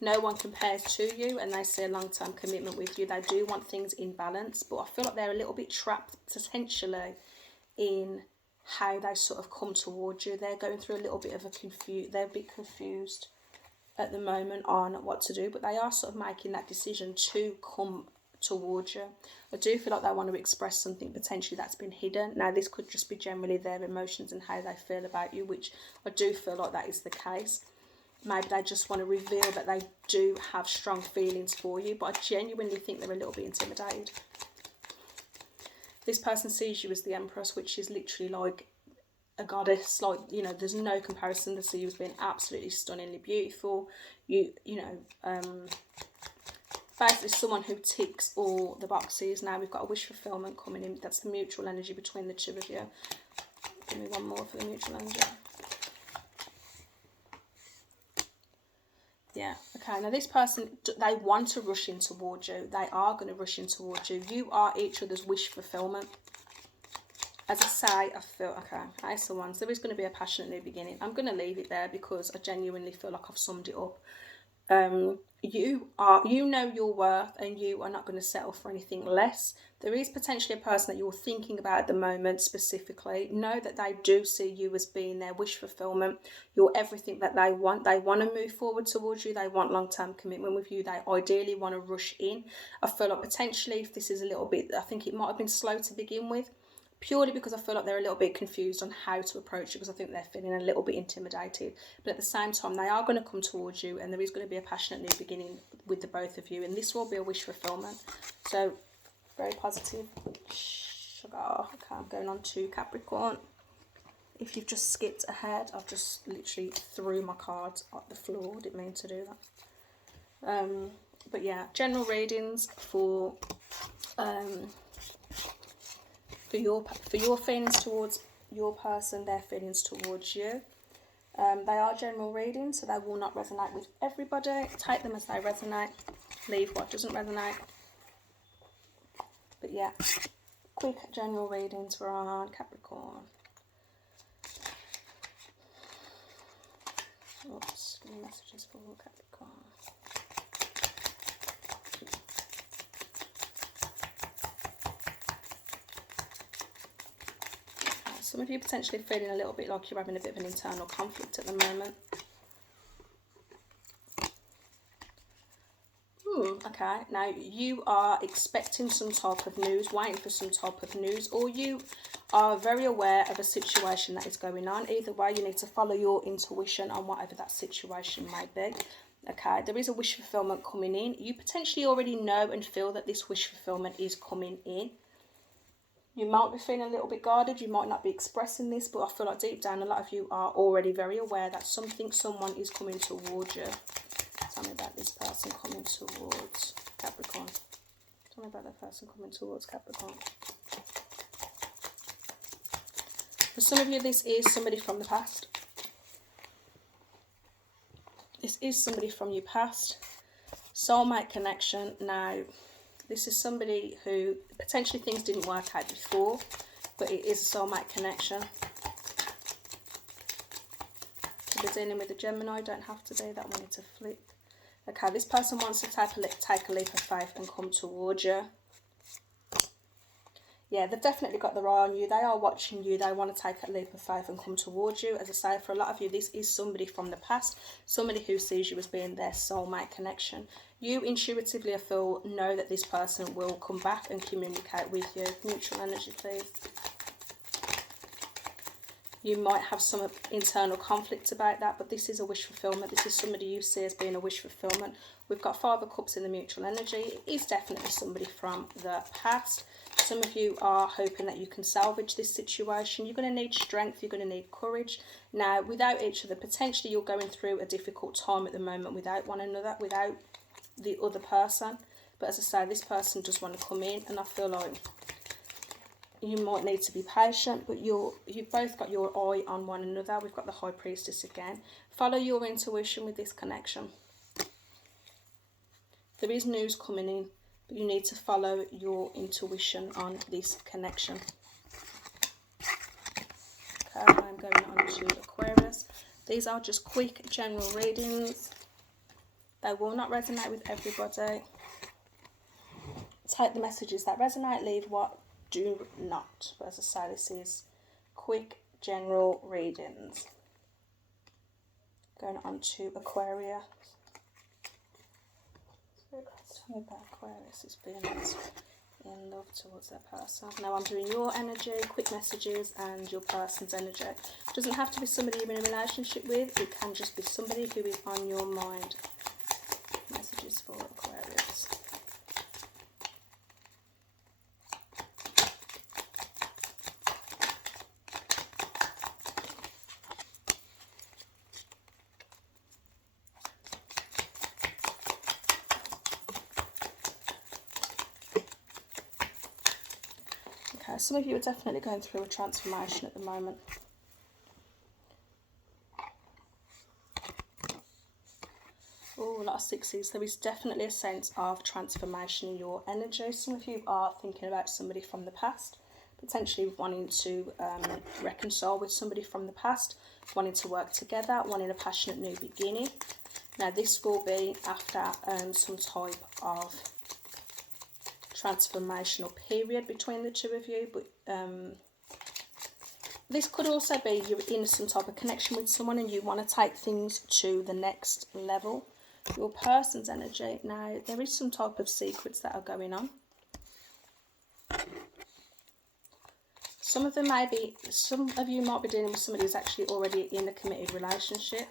No one compares to you, and they see a long-term commitment with you. They do want things in balance, but I feel like they're a little bit trapped potentially in how they sort of come towards you. They're going through a little bit of they're a bit confused at the moment on what to do, but they are sort of making that decision to come towards you. I do feel like they want to express something potentially that's been hidden. Now, this could just be generally their emotions and how they feel about you, which I do feel like that is the case. Maybe they just want to reveal that they do have strong feelings for you, but I genuinely think they're a little bit intimidated. This person sees you as the Empress, which is literally like a goddess. Like, you know, there's no comparison. They see you as being absolutely stunningly beautiful. Basically someone who ticks all the boxes. Now we've got a wish fulfillment coming in. That's the mutual energy between the two of you. Give me one more for the mutual energy. Yeah, okay, now this person, they want to rush in towards you. They are going to rush in towards you. You are each other's wish fulfillment. As I say, I feel, okay, Aries Someone, there is going to be a passionate new beginning. I'm going to leave it there because I genuinely feel like I've summed it up. You know your worth, and you are not going to settle for anything less. There is potentially a person that you're thinking about at the moment specifically. Know that they do see you as being their wish fulfillment. You're everything that they want. They want to move forward towards you. They want long-term commitment with you. They ideally want to rush in. I feel like potentially, if this is a little bit, I think it might have been slow to begin with, purely because I feel like they're a little bit confused on how to approach you, because I think they're feeling a little bit intimidated. But at the same time, they are going to come towards you, and there is going to be a passionate new beginning with the both of you, and this will be a wish fulfillment. So, very positive. Sugar. Okay, I'm going on to Capricorn. If you've just skipped ahead, I've just literally threw my cards at the floor. Didn't mean to do that. But yeah, general readings for your feelings towards your person, their feelings towards you. They are general readings, so they will not resonate with everybody. Take them as they resonate. Leave what doesn't resonate. But yeah, quick general readings for our Capricorn. Oops, give me messages for Capricorn. Some of you potentially feeling a little bit like you're having a bit of an internal conflict at the moment. Okay, now you are expecting some type of news, waiting for some type of news, or you are very aware of a situation that is going on. Either way, you need to follow your intuition on whatever that situation might be. Okay, there is a wish fulfillment coming in. You potentially already know and feel that this wish fulfillment is coming in. You might be feeling a little bit guarded. You might not be expressing this, but I feel like deep down a lot of you are already very aware that someone is coming towards you. Tell me about this person coming towards Capricorn. Tell me about that person coming towards Capricorn. For some of you, this is somebody from the past. This is somebody from your past. Soulmate connection. Now, this is somebody who potentially things didn't work out before, but it is a soulmate connection. If you're dealing with a Gemini, don't have to be. That one needs to flip. Okay, this person wants to take a leap of faith and come towards you. Yeah, they've definitely got their eye on you. They are watching you. They want to take a leap of faith and come towards you. As I say, for a lot of you, this is somebody from the past. Somebody who sees you as being their soulmate connection. You intuitively, I feel, know that this person will come back and communicate with you. Mutual energy, please. You might have some internal conflict about that, but this is a wish fulfillment. This is somebody you see as being a wish fulfillment. We've got 5 of Cups in the mutual energy. It is definitely somebody from the past. Some of you are hoping that you can salvage this situation. You're going to need strength. You're going to need courage. Now, without each other, potentially you're going through a difficult time at the moment without one another, without the other person. But as I say, this person does want to come in, and I feel like you might need to be patient, but you've both got your eye on one another. We've got the High Priestess again. Follow your intuition with this connection. There is news coming in, but you need to follow your intuition on this connection. Okay, I'm going on to Aquarius. These are just quick general readings. They will not resonate with everybody. Take the messages that resonate, leave what do not. But as I say, this is quick general readings. Going on to Aquarius. Tell me about Aquarius. It's been in love towards that person. Now I'm doing your energy, quick messages, and your person's energy. It doesn't have to be somebody you're in a relationship with. It can just be somebody who is on your mind. Messages for Aquarius. Okay, some of you are definitely going through a transformation at the moment. Oh, a lot of sixes. There is definitely a sense of transformation in your energy. Some of you are thinking about somebody from the past, potentially wanting to reconcile with somebody from the past, wanting to work together, wanting a passionate new beginning. Now, this will be after some type of transformational period between the two of you, but this could also be you're in some type of connection with someone and you want to take things to the next level. Your person's energy. Now, there is some type of secrets that are going on. Some of you might be dealing with somebody who's actually already in a committed relationship.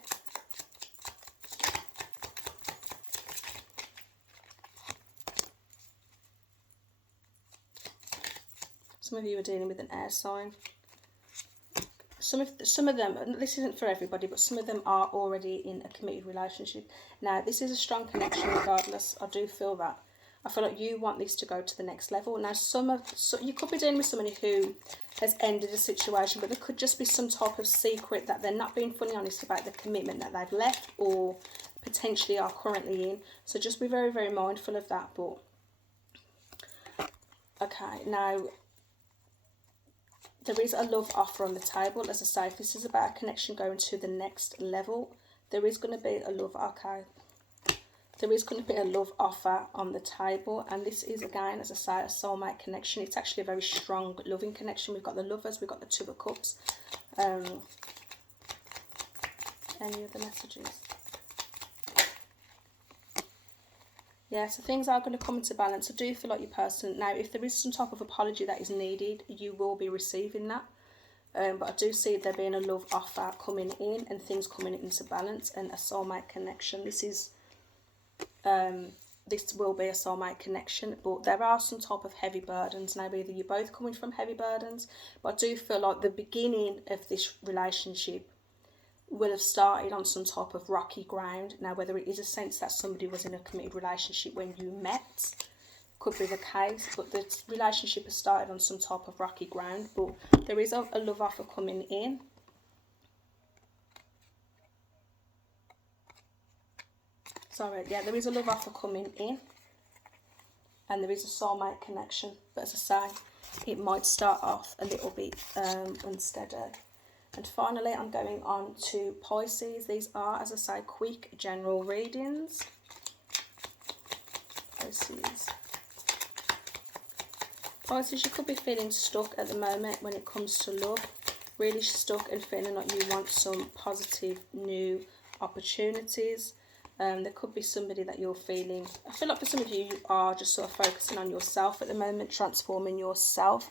Some of you are dealing with an air sign. Some of them, this isn't for everybody, but some of them are already in a committed relationship. Now, this is a strong connection regardless. I do feel that. I feel like you want this to go to the next level. Now, you could be dealing with somebody who has ended a situation, but there could just be some type of secret that they're not being fully honest about the commitment that they've left or potentially are currently in. So just be very, very mindful of that. But okay, now there is a love offer on the table. As I say, if this is about a connection going to the next level, there is going to be a love, there is going to be a love offer on the table. And this is, again, as I say, a soulmate connection. It's actually a very strong loving connection. We've got the Lovers, we've got the Two of Cups. Any other messages? Yeah, so things are going to come into balance. I do feel like your person, now if there is some type of apology that is needed, you will be receiving that. But I do see there being a love offer coming in and things coming into balance and a soulmate connection. This will be a soulmate connection, but there are some type of heavy burdens. Now, either you're both coming from heavy burdens, but I do feel like the beginning of this relationship will have started on some type of rocky ground. Now, whether it is a sense that somebody was in a committed relationship when you met, could be the case, but the relationship has started on some type of rocky ground. But there is a love offer coming in. Sorry, yeah, there is a love offer coming in, and there is a soulmate connection. But as I say, it might start off a little bit unsteady. And finally, I'm going on to Pisces. These are, as I say, quick general readings. Pisces, you could be feeling stuck at the moment when it comes to love. Really stuck and feeling like you want some positive new opportunities. There could be somebody that you're feeling. I feel like for some of you, you are just sort of focusing on yourself at the moment, transforming yourself.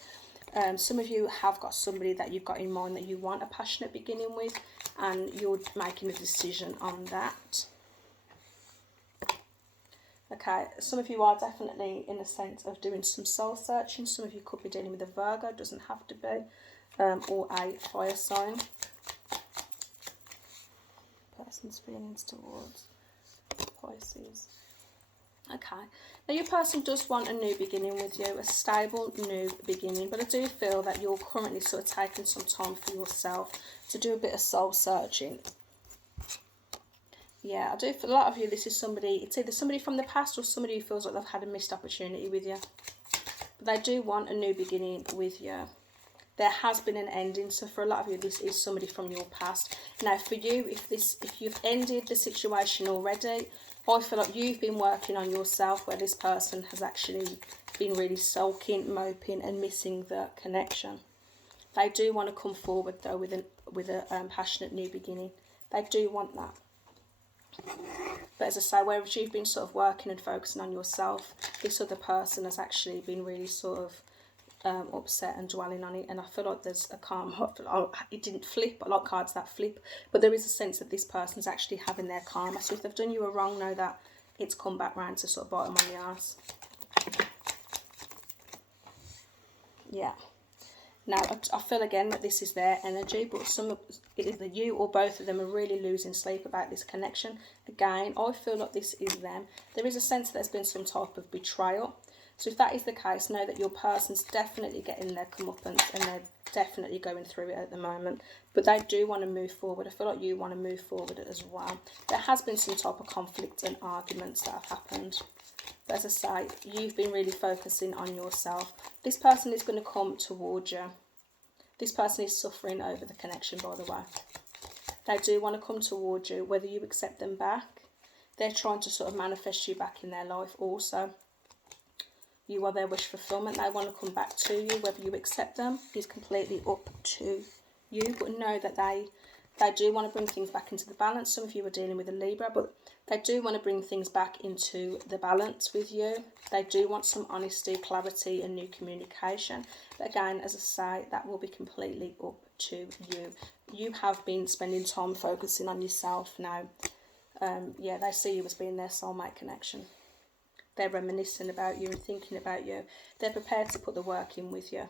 Some of you have got somebody that you've got in mind that you want a passionate beginning with, and you're making a decision on that. Okay, some of you are definitely in a sense of doing some soul searching. Some of you could be dealing with a Virgo, doesn't have to be, or a fire sign. Person's feelings towards Pisces. Okay, now your person does want a new beginning with you, a stable new beginning, but I do feel that you're currently sort of taking some time for yourself to do a bit of soul searching. Yeah, I do, for a lot of you, this is somebody, it's either somebody from the past or somebody who feels like they've had a missed opportunity with you. But they do want a new beginning with you. There has been an ending, so for a lot of you, this is somebody from your past. Now, for you, if you've ended the situation already, I feel like you've been working on yourself, where this person has actually been really sulking, moping, and missing the connection. They do want to come forward, though, with a passionate new beginning. They do want that. But as I say, whereas you've been sort of working and focusing on yourself, this other person has actually been really sort of upset and dwelling on it. And I feel like there's a calm, it didn't flip, I like cards that flip, but there is a sense that this person's actually having their karma. So if they've done you a wrong, know that it's come back round to sort of bite them on the arse. Yeah. Now, I feel again that this is their energy, but either you or both of them are really losing sleep about this connection. Again, I feel like this is them. There is a sense that there's been some type of betrayal. So if that is the case, know that your person's definitely getting their comeuppance and they're definitely going through it at the moment. But they do want to move forward. I feel like you want to move forward as well. There has been some type of conflict and arguments that have happened. But as I say, you've been really focusing on yourself. This person is going to come towards you. This person is suffering over the connection, by the way. They do want to come towards you, whether you accept them back. They're trying to sort of manifest you back in their life also. You are their wish fulfillment. They want to come back to you, whether you accept them is completely up to you. But know that they do want to bring things back into the balance. Some of you are dealing with a Libra, but they do want to bring things back into the balance with you. They do want some honesty, clarity, and new communication. But again, as I say, that will be completely up to you. You have been spending time focusing on yourself now. Yeah, they see you as being their soulmate connection. They're reminiscing about you and thinking about you. They're prepared to put the work in with you.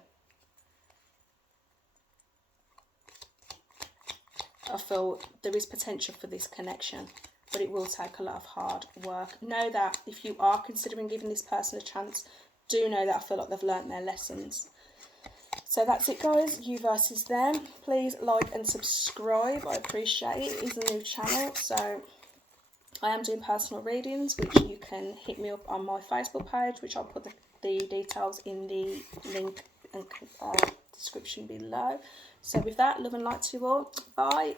I feel there is potential for this connection, but it will take a lot of hard work. Know that if you are considering giving this person a chance, do know that I feel like they've learnt their lessons. So that's it, guys. You versus them. Please like and subscribe. I appreciate it. It is a new channel, so I am doing personal readings, which you can hit me up on my Facebook page, which I'll put the details in the link and description below. So with that, love and light to you all. Bye.